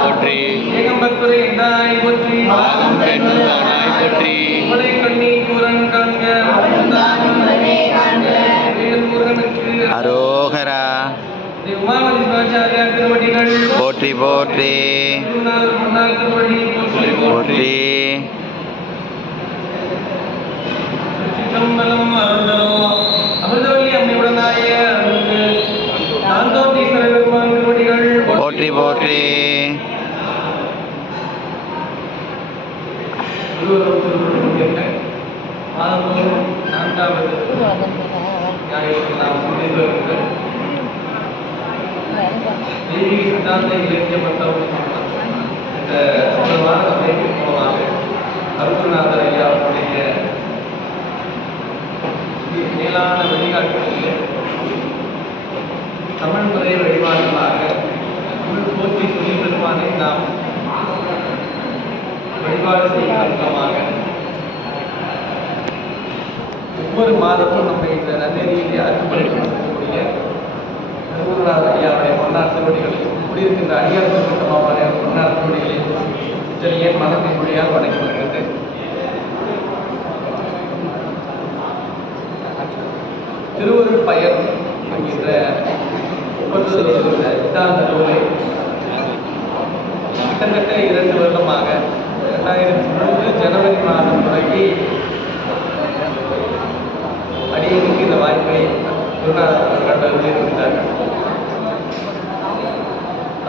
போற்றி அரோகரா போற்றி போற்றி போற்றி அமிர்தவல்லி அம்மையுடனாய போற்றி போற்றி நான்காவது தேவி சித்தாந்த இலக்கிய மன்றம் இந்த வார அமைப்பின் மூலமாக கருப்புநாதர் ஐயா அவருடைய மேலான வழிகாட்டுதலில் தமிழ் முறை வழிபாடுகளாக தமிழ் போற்றி சொல்லி பெருமானை நாம் வழிபாடு செய்வதன் மூலமாக ஒவ்வொரு மாதமும் நம்ம இந்த நன்னெறியிலே அறிமுகப்படுத்தக்கூடிய கருப்புநாதர் ஐயாவுடைய பொன்னார் திருவடிகளை கூடியிருக்கின்ற அடியார் கூட்டமாவுடைய பொன்னார் திருவடிகளை சிறிய மனத்தின் மொழியால் வணங்கி வருகிறது. திருவருள் பயன் என்கின்ற சித்தாந்த நூலை கிட்டத்தட்ட 2 வருடமாக 2003 ஜனவரி மாதம் தொடங்கி அடியனுக்கு இந்த வாய்ப்பை சொல்லியிருக்கிறார்கள்.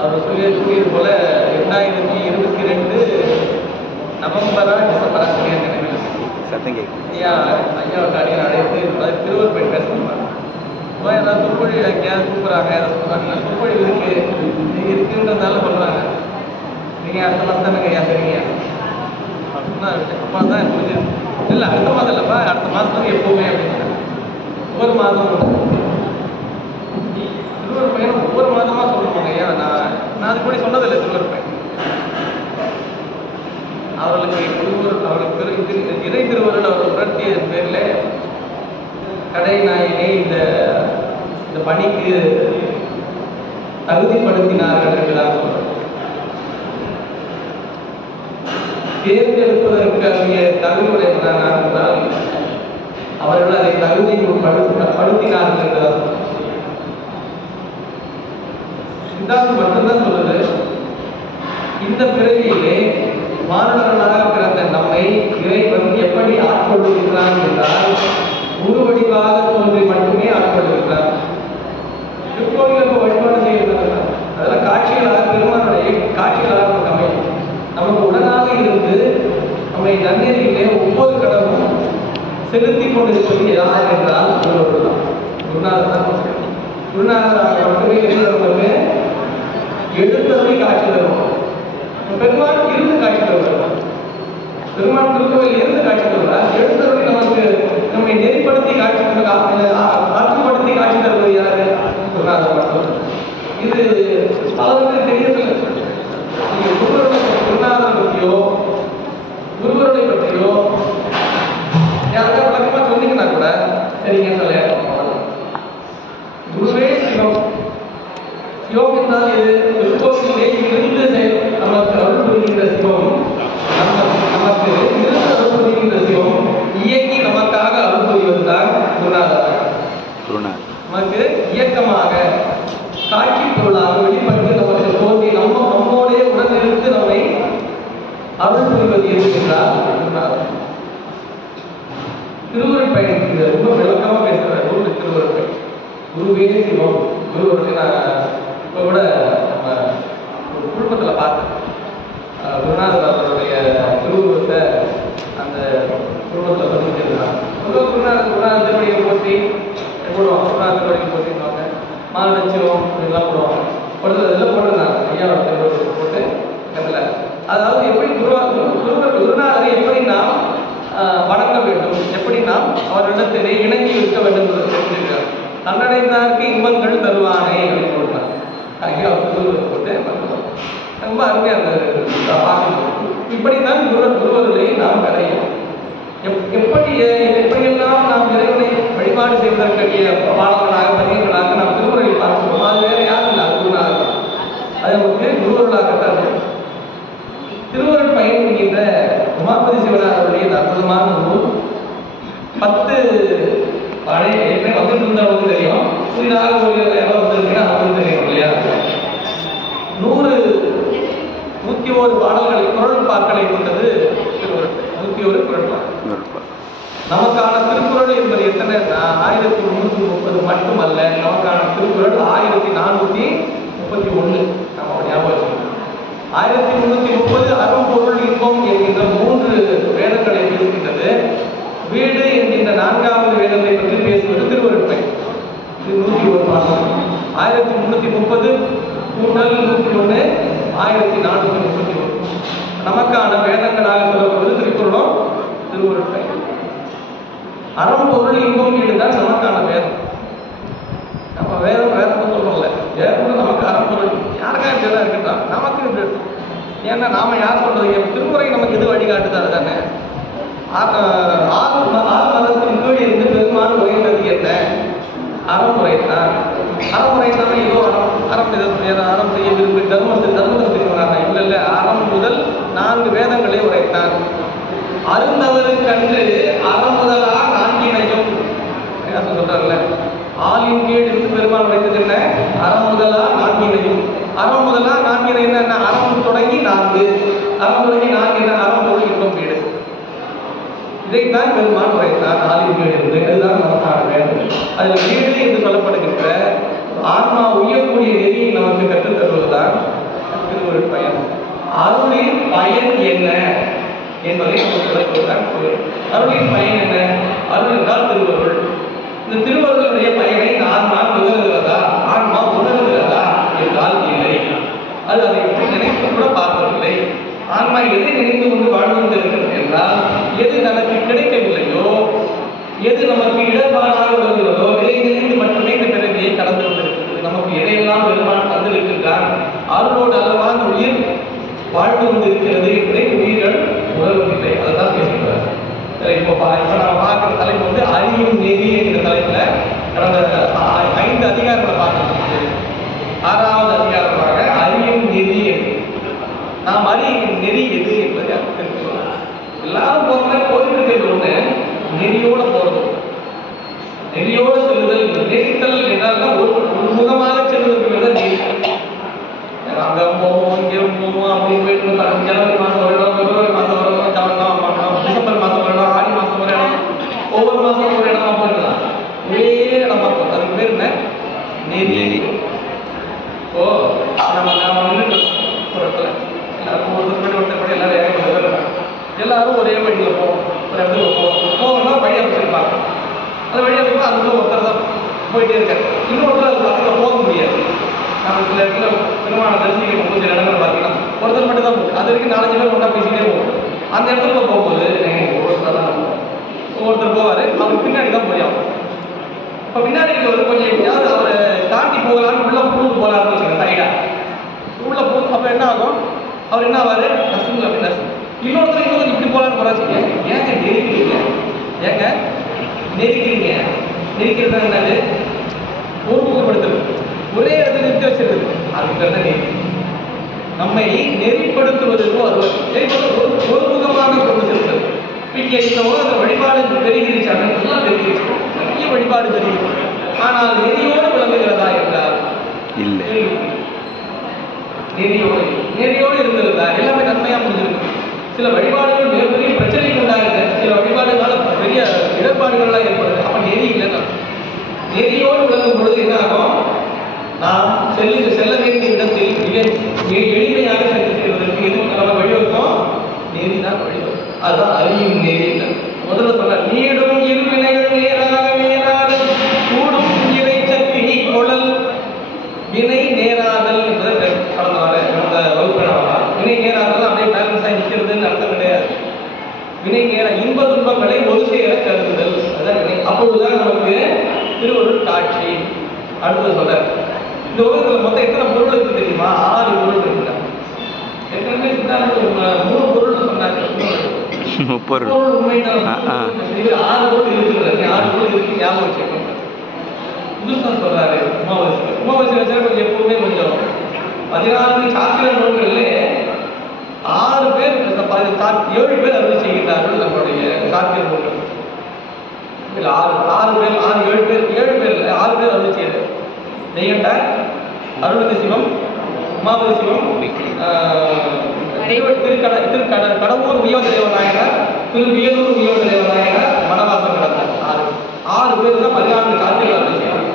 அவர் சொல்லியது போல 2022 நவம்பரா டிசம்பரா சரியாக நினைவில் ஐயாவுக்கு அடியை அழைத்து திருவூர் போய் பேசணும். ஏதாவது துப்பொழி எங்கேயாவது கூப்பிட்றாங்க, ஏதாவது சொல்கிறாங்க, துப்பொழி இருக்குன்றதுனால சொல்கிறாங்க. நீங்கள் அடுத்த மாதம் தானே ஐயா சரிங்க அப்பா தான் புரிஞ்சுது. இல்லை அடுத்த மாதம் இல்லைப்பா, அடுத்த மாதம் தான் எப்போவுமே அப்படின்னு ஒவ்வொரு மாதம் திருவூர் பையன் ஒவ்வொரு மாதமாக சொல்லணுமாங்க ஐயா. நான் அது கூட சொன்னதில்லை. திருவூர் பையன் அவர்களுக்கு இறை திருவருள் அவர் உணர்த்திய பேரில் கடை நாயினை இந்த பணிக்கு தகுதிப்படுத்தினார்கள் என்றுதான் சொல்றோம். தேர்ந்தெடுப்பதற்கு அங்கே தகுதியுடையவரான என்றால் அவர்கள் அதை தகுதிப்படுத்தினார்கள் என்றுதான் சொல்றோம். சித்தாந்தம் மட்டும்தான் சொல்லுது, இந்த பிறவியிலே மாணவர்களாக பிறந்த நம்மை இறைவன் எப்படி ஆட்கொள்ளுகிறான் என்றால் உருவடிவாக தோன்றி மட்டுமே ஆட்கொள்ளுகிறார். திருக்கோவில இப்போ வழிபாடு செய்யறது அதெல்லாம் காட்சிகளாக பெருமானுடைய காட்சிகளாக அமையும். நமக்கு உடனாக இருந்து நம்மை நன்னெறியிலே ஒவ்வொரு கடமும் செலுத்தி கொண்டிருப்பது யார் என்றால் குருநாதர் தான். குருநாதர் தான் குருநாதராக மட்டுமே இருக்கிறவங்களுக்கு எழுத்தவரை காட்சி தருவோம். பெருமான் இருந்து காட்சி தருவார். பெருமான் திருக்கோவில் இருந்து காட்சி தருவார். எழுத்தவரை நமக்கு நம்மை நெறிப்படுத்தி ஆட்சிப்படுத்தி காட்சி தருவது யாரு? குருநாதர் மட்டும். இது பலருக்கு தெரியவில்லை. நீங்க குருநாதரை பற்றியோ குருவருளை பற்றியோ யாருக்கா பழக்கமா சொன்னீங்கன்னா கூட சரிங்க சொல்ல. குருவே சிவம். சிவம் என்றால் இது திருக்கோவிலே இருந்து நமக்கு அருள் புரிகின்ற சிவம், நமக்கு இருந்து அருள் புரிகின்ற சிவம் இயக்கி நமக்காக அருள் புரிவதுதான் குருநாதர். நமக்கு இயக்கமாக காட்சி பொருளாக வெளிப்பட்டு நமக்கு தோன்றி நம்மோடே உடனிருந்து நம்மை அருள் புரிவது இருக்கின்றார் குருநாதர். திருவருள் பயன் ரொம்ப விளக்கமாக பேசுகிறார். திருவருள் பயன் குருவே சிவம். குருவருக்கு நான் இப்போ கூட நம்ம ஒரு குடும்பத்தில் பார்த்தேன். குருநாதர் அவருடைய திருவுருவத்தை அந்த குடும்பத்தில் பதிஞ்சிருந்தாங்க. குருநாதர் திருவடியை போற்றி போடுவாங்க. குருநாதர் திருவடியை போட்டிருந்தாங்க. மாலட்சியம் இதெல்லாம் போடுவாங்க. இதெல்லாம் போட்டிருந்தாங்க. ஐயாவோட திருவருவத்தை போட்டு கதில் அதாவது எப்படி குருநாதரை எப்படி நாம் வணங்க வேண்டும், எப்படி நாம் அவரிடத்திலே இணங்கி இருக்க வேண்டும் என்று தெரிஞ்சிருக்கிறார். தன்னடைந்தாருக்கு இன்பங்கள் தருவானே அப்படின்னு சொல்றாங்க. ஐயா திருவருவத்தை போட்டு ரொம்ப அருமையாக இருந்தது பார்க்கணும். இப்படித்தான் குருவருளை நாம் கரையும். எப்படியெல்லாம் நாம் இறைவனை வழிபாடு செய்வதற்குரிய பாடல்களாக பதிவுகளாக நாம் திருமுறையை பார்க்கிறோம். அது வேற யார் இடம் வந்திருக்குன்னா அது தெரியும் இல்லையா? 101 பாடல்களை குரல் பாக்களை கொண்டது திருவருட்பை. 101 குரல் பாக்கள். நமக்கான திருக்குறள் என்பது எத்தனை? 1330 மட்டுமல்ல, நமக்கான திருக்குறள் 1431. நம்ம ஞாபகம் வச்சுக்கணும். 1330 அறம்பொருள் இன்பம் என்கின்ற 3 வேதங்களை பேசுகின்றது. வீடு என்கின்ற 4வது வேதத்தை பற்றி பேசுவது திருவருட்பை. இது 101 பாடல். 1330 கூட்டல் 101 1431. நமக்கான வேதங்களாக சொல்லப்படுவது திருக்குறளும் திருவருட்பை. அறம்பொருள் இன்பம் வீடு தான் நமக்கான வேதம். நம்ம வேதம் சொல்றோம்ல, வேதம் நமக்கு அறம்பொருள். யாருக்கா இப்படிதான் இருக்கட்டும், நமக்கு இப்படி இருக்கும். ஏன்னா நாம யார் சொல்றது? திருமுறை நமக்கு எது வழிகாட்டுது? அதுதானே. ஆறு மதத்தின் கீழ் இருந்து பெருமாள் உரையினது என்ன? அறமுறை தான். அறமுறை தான். ஏதோ அறம் செய்ய விரும்பி தர்மத்தை சொன்னாங்க. இல்ல, அறம் முதல் 4 வேதங்களை உரைத்தான். அருந்தவரு கண்டு அறம் முதலா 4 சொல்றாங்கல்ல, ஆளின் கீழ் இருந்து பெருமாள் உரைத்தது என்ன? அறம் முதலா 4. அறம் முதலா 4 என்ன? அறம் தொடங்கி 4. அறம் தொடங்கி 4 என்ன? அறம் பொருள் இன்பம் வீடு. இதைத்தான் பெருமாள் உரைத்தார். ஆளின் கீழ் இருந்து. அதுதான் நமக்கான வேதம். அதில் வீடு என்று சொல்லப்படுகின்ற ஆன்மா உயரக்கூடிய நெறியை நமக்கு கற்றுத் தருவதுதான் திருவருட் பயன். அருளின் பயன் என்ன என்பதை நமக்கு விளக்குவதுதான் அருளின் பயன் என்ன? அருள் என்றால் திருவருள். இந்த திருவருளுடைய பயனை ஆன்மா உணர்கிறதா? ஆன்மா உணர்கிறதா என்றால் இல்லை. அது அதை நினைத்து கூட பார்ப்பதில்லை. ஆன்மா எதை நினைத்து கொண்டு வாழ்ந்து கொண்டிருக்கிறது என்றால், எது நமக்கு கிடைக்கவில்லையோ, எது நமக்கு இடர்பாடாக வருகிறதோ, இதை நினைத்து மட்டுமே இந்த பிறவியை கடந்து கொண்டிருக்கிறது. நமக்கு எதையெல்லாம் பெருமாள் தந்திருக்கின்றான், அருளோடு அல்லவா அந்த உயிர் வாழ்ந்து கொண்டிருக்கிறது என்பதை உயிர்கள் உணர்வதில்லை. அதைதான் பேசுகிறார். இப்போ நம்ம பார்க்கிற தலைப்பு வந்து அறியும் நெறி என்கிற தலைப்புல கடந்த 5 அதிகாரங்களை பார்க்கணும். 6வது அதிகாரமாக அறியும் நெறி என்று நாம் அறியும் நெறி எது என்பதை தெரிஞ்சுக்கணும். எல்லாரும் போகிற கோரிக்கை ஒண்ணு, நெறியோட போறது. நெறியோடு செல்லுதல், நெறித்தல் என்றால் ஒரு முகமாக செல்வதற்கு நெறி. அங்க போவோம், இங்கே போவோம், அப்படி போயிட்டு ஜனவரி மாதம் வரணும், பிப்ரவரி மாதம் வரணும், டிசம்பர் மாதம் வரணும், ஆடி மாதம் ஒரு இடம், ஒவ்வொரு மாதம் ஒரு இடமா போயிடலாம். ஒரே இடமா போகும். அதுக்கு பேர் என்ன? நெறி. ஓ நம்ம நின்றுட்டு ஒரு இடத்துல எல்லாரும் ஒருத்தர் எல்லாரும் ஏகப்பட்ட பேர் இருக்காங்க. எல்லாரும் ஒரே வழியில் போவோம். ஒரு இடத்துல போகணும்னா வழி அமைச்சிருப்பாங்க. அந்த வழி அமைப்பா அதுக்குள்ள ஒருத்தர் தான் போயிட்டே இருக்காரு. இன்னொருத்தர் அது பக்கத்தில் போக முடியாது. நம்ம சில இடத்துல திருமண தரிசிக்க போது சில இடங்கள் பார்த்தீங்கன்னா ஒருத்தர் மட்டும் தான் போகும். அது வரைக்கும் 4-5 பேர் ஒன்றா பேசிக்கிட்டே போகும். அந்த இடத்துல போகும்போது ஒவ்வொருத்தர் தான் ஒவ்வொருத்தர் போவார். அவருக்கு பின்னாடி தான் போய் ஆகும். இப்போ பின்னாடி ஒரு கொஞ்சம் எப்படியாவது அவரை தாண்டி போகலான்னு உள்ள பூந்து போகலான்னு வச்சுக்கோங்க. சைடா உள்ள பூந்து அப்போ என்ன ஆகும்? அவர் என்ன ஆவார்? நசுங்க அப்படி நசுங்க. இன்னொருத்தர் இன்னும் இப்படி போகலான்னு போகிறாச்சு. ஏங்க நெருக்கிறீங்க? ஏங்க நெருக்கிறீங்க? நெருக்கிறது என்னது? ஒருமுகப்படுத்துறது. ஒரே இடத்துல நிறுத்தி வச்சிருக்குது. அதுக்கு பேர் தான் நெறி. நம்மை நெறிப்படுத்துவதற்கு ஒருமுகமாக கொண்டு செல்வது. இங்கே இந்த உலக வழிபாடு பெருகிருச்சு, அதெல்லாம் பெருகிருச்சு, நிறைய வழிபாடு தெரியும். ஆனால் நெறியோடு விளங்குகிறதா என்றால் இல்லை. நெறியோடு இருக்கிறதா? எல்லாமே நன்மையா முடிஞ்சிருக்கு. சில வழிபாடுகள் மிகப்பெரிய பிரச்சனைகள் உண்டாகுது. சில வழிபாடுகளால் பெரிய இடர்பாடுகள்லாம் ஏற்படுது. அப்ப நெறி இல்லைன்னா நெறியோடு விளங்கும் பொழுது என்ன ஆகும்? நாம் செல்ல வேண்டிய இடத்தில் மிக எளிமையாக சென்று செய்வதற்கு எதுவும் நம்ம வழிவகுக்கும். நெறி தான் வழிவகுக்கும். அதுதான் அறியும் நெறி. முதல்ல சொல்ல நீடும் இருவினைகள் நேராக கூடும் இறை சக்தி கொழல் வினை நேராதல் என்பதை கடந்த வகுப்பு வினை நேராதல் அப்படியே பேலன்ஸாக நிற்கிறதுன்னு அர்த்தம் கிடையாது. வினை நேர இன்ப துன்பங்களை ஒரு சேர கருதுதல், அதான் வினை. அப்பொழுதுதான் நமக்கு திருவருள் காட்சி. அடுத்தது சொல்ற இந்த உலகத்தில் மொத்தம் எத்தனை பொருள் இருக்கு தெரியுமா? 6 பொருள் இருக்குங்க. ஏற்கனவே 3 பொருள் சொன்னாங்க. 6 பொருள் இருக்கிறது. 6 பொருள் இருக்கு, ஞாபகம் வச்சுக்கோங்க. புதுசா சொல்றாரு உமாவாசி வச்சா கொஞ்சம் எப்பவுமே கொஞ்சம் 14 சாஸ்திர நூல்களிலே 6 பேர் 7 பேர் அருள் செய்கின்றார்கள். நம்மளுடைய சாஸ்திர நூல்கள் இல்ல 6 பேர் 7 பேர் அருள் செய்யறது. நெய்யண்டார், அருள்மிகு சிவம், உமாபதி சிவம், கடவுர் உயர்ந்த தேவநாயகர், வியலூர் உயர்ந்த தேவநாயகர், மணவாசம் கடந்தார். 6 பேர் தான் 14 சாத்திரங்கள் செய்யறாங்க.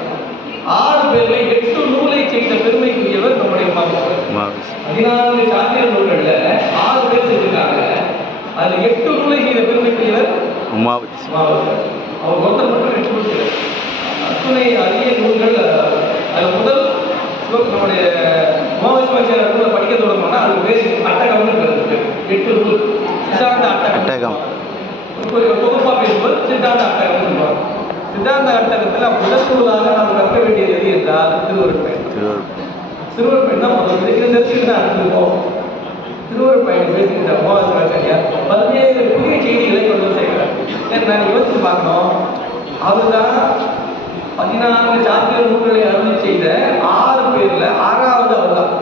6 பேர்ல 8 நூலை செய்த பெருமைக்குரியவர் நம்முடைய உமாபதி. 14 சாத்திர நூல்கள்ல 6 பேர் செஞ்சிருக்காங்க. அதுல 8 நூலை செய்த பெருமைக்குரியவர் உமாபதி. அவர் ஒருத்தர் மட்டும் 8 நூல் செய்யறார். அத்துணை அரிய நூல்கள். அது முதல் நம்முடைய உமாபதி நூலை படிக்க தொடங்கணும்னா அது பேசி அட்டகம்னு இருக்கு. 8 நூல் சித்தாந்த அட்டகம். பொதுப்பா பேசும்போது சித்தாந்த அட்டகம் சொல்லுவாங்க. சித்தாந்த அட்டகத்துல முதல் நூலாக நாம் கற்க வேண்டியது எது என்றால் திருவருட்பயன். திருவருட்பயன் தான் முதல் தெரிஞ்சுக்கிட்டு திருவருட்பயன் பேசுகின்ற உமாபதி பல்வேறு புதிய செய்திகளை கொண்டு சேர்க்கிறார். நான் யோசிச்சு பார்க்கணும், அவர்தான் 14 சாத்திர நூல்களை அருள் செய்த 6 பேர்ல 6வது அவர் தான்.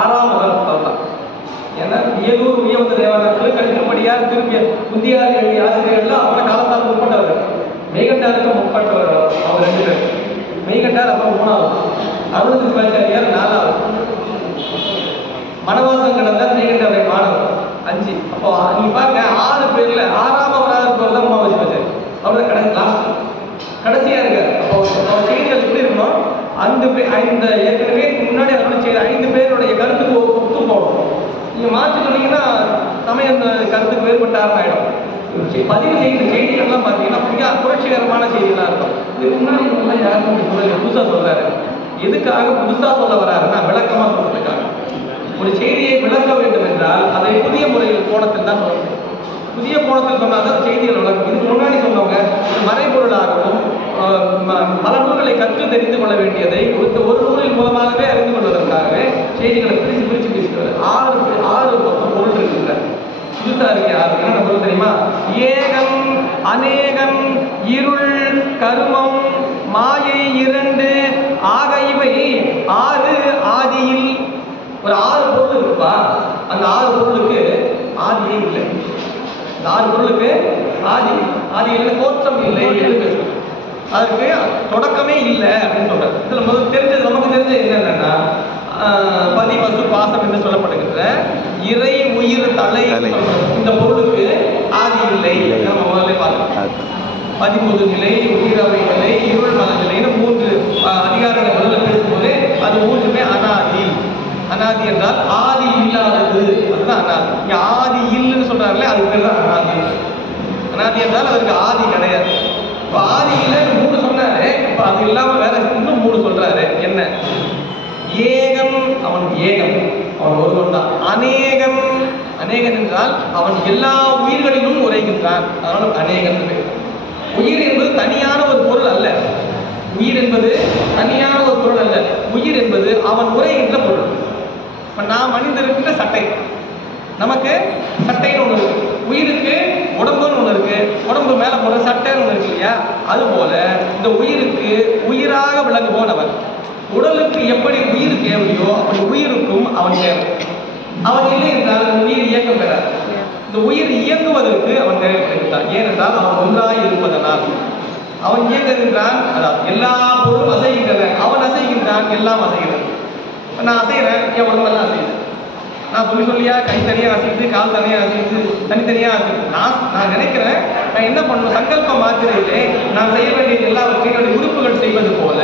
6ஆம் அவர் தான். ஏன்னா வியலூர் உயர்ந்த தேவநாயகர்களுக்கு அடுத்தபடியார் திரும்பிய முந்தியார் எழுதிய ஆசிரியர்கள் அவரை காலத்தால் முற்பட்டவர். மெய்கண்டாருக்கு முற்பட்டவர் அவர் 2 பேர். மெய்கண்டார் அப்புறம் 3வது, அருள்மிகு சிவாச்சாரியார் 4வது, மணவாசம் கடந்தார் மெய்கண்டாருடைய மாணவர் 5. அப்போ நீங்க பாருங்க 6 பேர்ல 6ஆம் அவராக இருப்பவர் தான் உமாபதி சிவாச்சாரி. அவர் லாஸ்ட் கடைசியா இருக்காரு. அப்போ அவர் செய்திகள் எப்படி இருக்கணும், அந்த ஏற்கனவே முன்னாடி அருள் செய்த 5 பேருடைய கருத்துக்கு ஒத்து போகணும். நீங்க மாற்றி சொன்னீங்கன்னா சமய கருத்துக்கு வேறுபட்டார் ஆயிடும். பதிவு செய்த செய்திகள்லாம் பார்த்தீங்கன்னா மிக புரட்சிகரமான செய்திகளாக இருக்கும். இதுக்கு முன்னாடி யாருக்கும் புதுசா சொல்றாரு. எதுக்காக புதுசா சொல்ல வராருன்னா விளக்கமா சொல்றதுக்காக. ஒரு செய்தியை விளக்க வேண்டும் என்றால் அதை புதிய முறையில் கோணத்தில் தான் சொல்லணும். புதிய கோணத்தில் சொன்னால்தான் செய்திகள் விளக்கும். இதுக்கு முன்னாடி சொன்னவங்க மறைபொருளாகவும் பல நூல்களை கற்று தெரிந்து கொள்ள வேண்டியதை ஒரு நூலின் மூலமாகவே அறிந்து கொள்வதற்காகவே செய்திகளை பிரித்து பேசுகிறது. 6 பொருள் இருக்குங்க. புதுசா இருக்கு. என்ன பொருள் தெரியுமா? ஏகன், அநேகன், இருள், கருமம், மாயை 2 ஆக இவை 6 ஆதியில். ஒரு 6 பொருள் இருக்குப்பா. அந்த 6 பொருளுக்கு ஆதியே இல்லை. இந்த 6 பொருளுக்கு ஆதி இல்லை, தோற்றம் இல்லை என்று பேசுறது. அதற்கு தொடக்கமே இல்லை அப்படின்னு சொல்றாரு. இதுல நமக்கு தெரிஞ்சது என்னன்னா பதி, பசு, பாசம் என்று சொல்லப்படுகின்ற இறை, உயிர், தலை இந்த பொருளுக்கு ஆதி இல்லை. நம்ம முதல்ல பார்த்தோம். பதிமுது நிலை, உயிரவை நிலை, இருள் மத நிலைன்னு 3 அதிகாரங்களை முதல்ல பேசும்போது அது 3மே அனாதி. அனாதி என்றால் ஆதி இல்லாதது, அதுதான் அனாதி. இங்க ஆதி இல்லைன்னு சொல்றாருல்ல, அது பேர் தான் அனாதி. அனாதி என்றால் அதற்கு ஆதி கிடையாது. இப்போ ஆதி இல்லைன்னு 3 சொன்னாரு. இப்போ அது இல்லாம வேற இன்னும் 3 சொல்றாரு. என்ன? ஏகன், அவன் ஏகன், அவன் ஒருவன் தான். அநேகன், அநேகன் என்றால் அவன் எல்லா உயிர்களிலும் உரைகின்றான். அதனால அநேகன். உயிர் என்பது தனியான ஒரு பொருள் அல்ல. உயிர் என்பது தனியான ஒரு பொருள் அல்ல. உயிர் என்பது அவன் உரைகின்ற பொருள். இப்ப நாம் அணிந்திருக்கின்ற சட்டை, நமக்கு சட்டைன்னு ஒண்ணு இருக்கு. உயிருக்கு உடம்புன்னு ஒண்ணு இருக்கு. உடம்பு மேல போற சட்டைன்னு ஒண்ணு இருக்கு இல்லையா? அது போல இந்த உயிருக்கு உயிராக விளங்குவோன் அவன். உடலுக்கு எப்படி உயிர் தேவையோ அப்படி உயிருக்கும் அவன் தேவை. அவன் இல்லை என்றால் உயிர் இயக்கம் பெறாது. இந்த உயிர் இயங்குவதற்கு அவன் தேவைப்படுகிறான். ஏனென்றால் அவன் ஒன்றாய் இருப்பதனால். அவன் இயங்குகின்றான். அதாவது எல்லா பொருளும் அசைகின்றன. அவன் அசைகின்றான், எல்லாம் அசைகிறது. நான் அசைகிறேன், என் உடம்பெல்லாம் அசையுது. நான் சொல்லியா கை தனியாக அசைக்குது, கால் தனியாக அசைக்குது, தனித்தனியாக அசைக்குது. நான் நினைக்கிறேன், நான் என்ன பண்ணணும், சங்கல்ப மாத்திரையிலே நான் செய்ய வேண்டிய எல்லாவற்றையும் என்னுடைய உறுப்புகள் செய்வது போல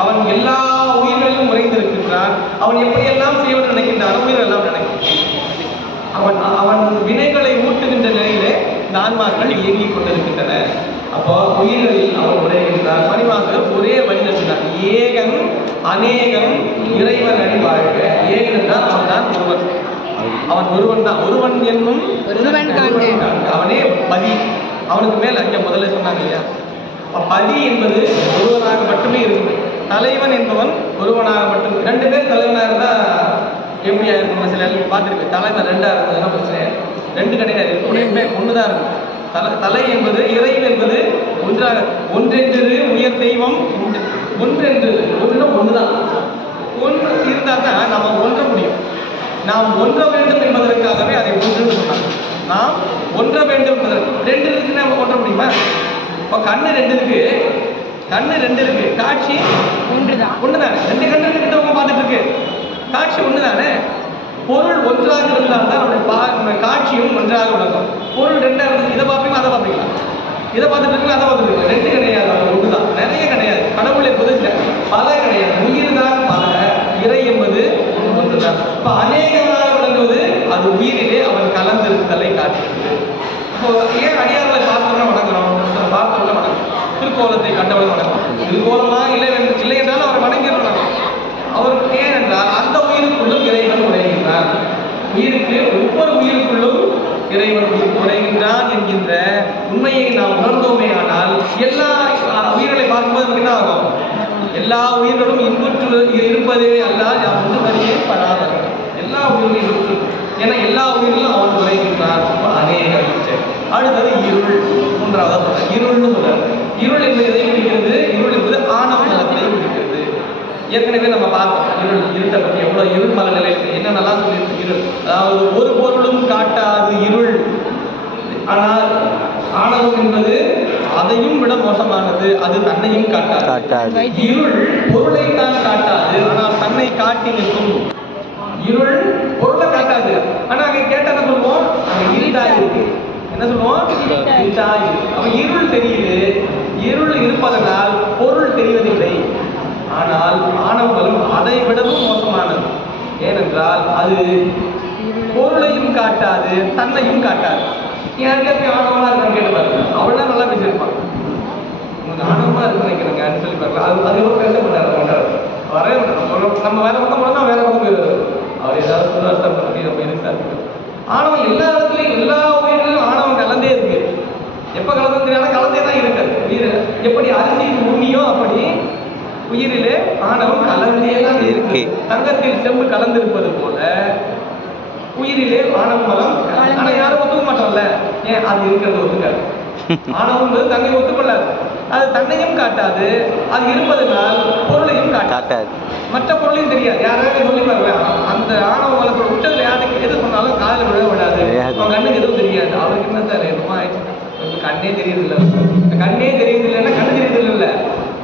அவன் எல்லா உயிர்களிலும் உறைந்திருக்கின்றான். அவன் எப்படியெல்லாம் செய்வன்னு நினைக்கின்றான், உயிரெல்லாம் நினைக்கின்றான். அவன் வினைகளை ஊட்டுகின்ற நிலையிலே இந்த ஆன்மாக்கள் இயங்கிக் கொண்டிருக்கின்றன. அப்போ உயிர்களில் அவன் உரைகின்றான். மணிவாசகர் ஒரே வழியில் சொன்னார், ஏகன் அநேகன் இறைவன் அடி வாழ்க. ஏகன் என்றால் அவன் தான் ஒருவன். அவன் ஒருவன் தான். ஒருவன் என்னும் அவனே பதி. அவனுக்கு மேல் அங்க முதல்ல சொன்னாங்க இல்லையா? பதி என்பது ஒருவனாக மட்டுமே இருக்கு. தலைவன் என்பவன் ஒருவனாக மட்டும். 2 பேர் தலைவனாக இருந்தா எப்படியா இருக்கும்? சில பார்த்துருக்கு. தலைவன் 2ஆ இருந்ததுன்னா பிரச்சனை. 2 கிடையாது, ஒண்ணுதான் இருக்கும். தலை என்பது இறைவன் என்பது ஒன்றாக. ஒன்றென்று உயர் தெய்வம் ஒன்றென்று ஒன்றுதான். ஒன்று இருந்தால் தான் நம்ம ஒன்ற முடியும். நாம் ஒன்ற வேண்டும் என்பதற்காகவே அதை ஒன்றுன்னு சொன்னாங்க. நாம் ஒன்ற வேண்டும் என்பதற்கு 2 இருக்கு, நம்ம ஒன்ற முடியுமா? இப்போ கண்ணு 2 இருக்கு, கண்ணு ரெண்டு இருக்கு, காட்சி ஒண்ணுதானே. ரெண்டு கண்ணு கிட்ட பார்த்துட்டு இருக்கு, காட்சி ஒண்ணுதானே. பொருள் ஒன்றாக இருந்தால் தான் நம்முடைய காட்சியும் ஒன்றாக விளக்கும். பொருள் ரெண்டா இருந்து இதை பார்ப்பீங்க அதை பார்ப்பீங்களா, இதை பார்த்துட்டு இருக்கீங்க அதை பார்த்துட்டு இருக்கீங்க, ரெண்டு கிடையாது, அது ஒன்றுதான். நிறைய கிடையாது. கடவுள் என்பது பல கிடையாது, உயிர் தான் பல, இறை என்பது ஒன்றுதான். இப்ப அநேகமாக விளங்குவது அது உயிரிலே அவன் கலந்திருத்தலை காட்டுகிறது. இப்போ ஏன் அடியார்களை பார்த்தோம்னா வணங்குறோம், பார்த்தோம்னா வணங்குறோம். திருக்கோலத்தை கண்டவன் வணங்குறோம். திருக்கோலமா இல்லை என்றாலும் அவர் வணங்கிடுறாங்க. அவருக்கு ஏனென்றால் அந்த உயிருக்குள்ளும் இறைவன் உடைகின்றான். உயிருக்கு ஒவ்வொரு உயிருக்குள்ளும் இறைவன் உடைகின்றான் என்கின்ற உண்மையை நாம் உணர்ந்தோமே ஆனால் எல்லா உயிர்களை பார்க்கும்போது நமக்கு என்ன ஆகும்? எல்லா உயிர்களும் இன்புற்று இருப்பதே அல்லால் ஒன்று வரியே படாதவர்கள். எல்லா உயிர்களும் இன்புற்று, ஏன்னா எல்லா உயிர்களும் அவன் உடைகின்றான். அநேக. அடுத்தது இருள். மூன்றாவது இருள்னு சொல்றாரு. இருள் என்பது எதை குறிக்கிறது? இருள் என்பது ஆணவ மலத்தை குறிக்கிறது. ஏற்கனவே நம்ம பார்த்தோம் இருள், இருட்டை பற்றி எவ்வளவு இருள் மல நிலையில் என்னென்னலாம் சொல்லியிருக்கு. இருள் அதாவது ஒரு பொருளும் காட்டாது இருள். ஆனால் ஆணவம் என்பது அதையும் விட மோசமானது, அது தன்னையும் காட்டாது. இருள் பொருளை தான் காட்டாது, ஆனால் தன்னை காட்டி நிற்கும். இருள் பொருளை காட்டாது, ஆனா அங்க கேட்டா என்ன சொல்லுவோம்? அங்க இருட்டா இருக்கு. என்ன சொல்லுவோம்? இருட்டா இருக்கு. அப்ப இருள் தெரியுது. இருள் இருப்பதனால் பொருள் தெரிவதில்லை. ஆனால் ஆணவங்களும் அதை விடவும் மோசமானது. ஏனென்றால் அது பொருளையும் காட்டாது, தன்னையும் காட்டாது. யாருக்கே ஆணவமா இருக்கான்னு கேட்டு பாருங்க, அவள்தான் நல்லா பேசியிருப்பாங்க. உங்களுக்கு ஆணவமா இருக்கு நினைக்கிறேங்க சொல்லி பாருங்க. அது எவ்வளவு பேச மாட்டாரு, வரவே மாட்டார். நம்ம வேற பக்கம் போனா வேற பக்கம் போயிடுவாரு. அவர் ஏதாவது சுதாசம் பற்றி நம்ம எதுக்கு சார்? ஆணவம் எல்லா இடத்துலையும் எல்லா உயிரிலும் ஆணவம் கலந்தே இருக்கு. எப்ப கலந்து தெரியாத கலந்தே தான் இருக்காது. உயிர் எப்படி அரிசி உண்மையோ அப்படி உயிரிலே ஆணவம் கலந்தே தான் இருக்கு. தங்கத்தில் செம்பு கலந்திருப்பது போல உயிரிலே ஆணவ மலம். ஆனா யாரும் ஒத்துக்க மாட்டோம்ல, ஏன்? அது இருக்கிறது ஒத்துக்காது. ஆணவம் தன்னை ஒத்துக்கொள்ளாது, அது தன்னையும் காட்டாது. அது இருப்பதனால் பொருளையும் காட்டாது, மற்ற பொருளையும் தெரியாது. யாராவது சொல்லி பாருங்க, அந்த ஆணவ மலத்தோட உச்சத்தில் யாருக்கு எது சொன்னாலும் காதில் விழ விடாது, அவன் கண்ணுக்கு எதுவும் தெரியாது. அவருக்கு என்ன சார் என்னமா ஆயிடுச்சு, கண்ணே தெரியுது இல்லை. கண்ணே தெரியுது இல்லைன்னா கண்ணு தெரியுது இல்லை,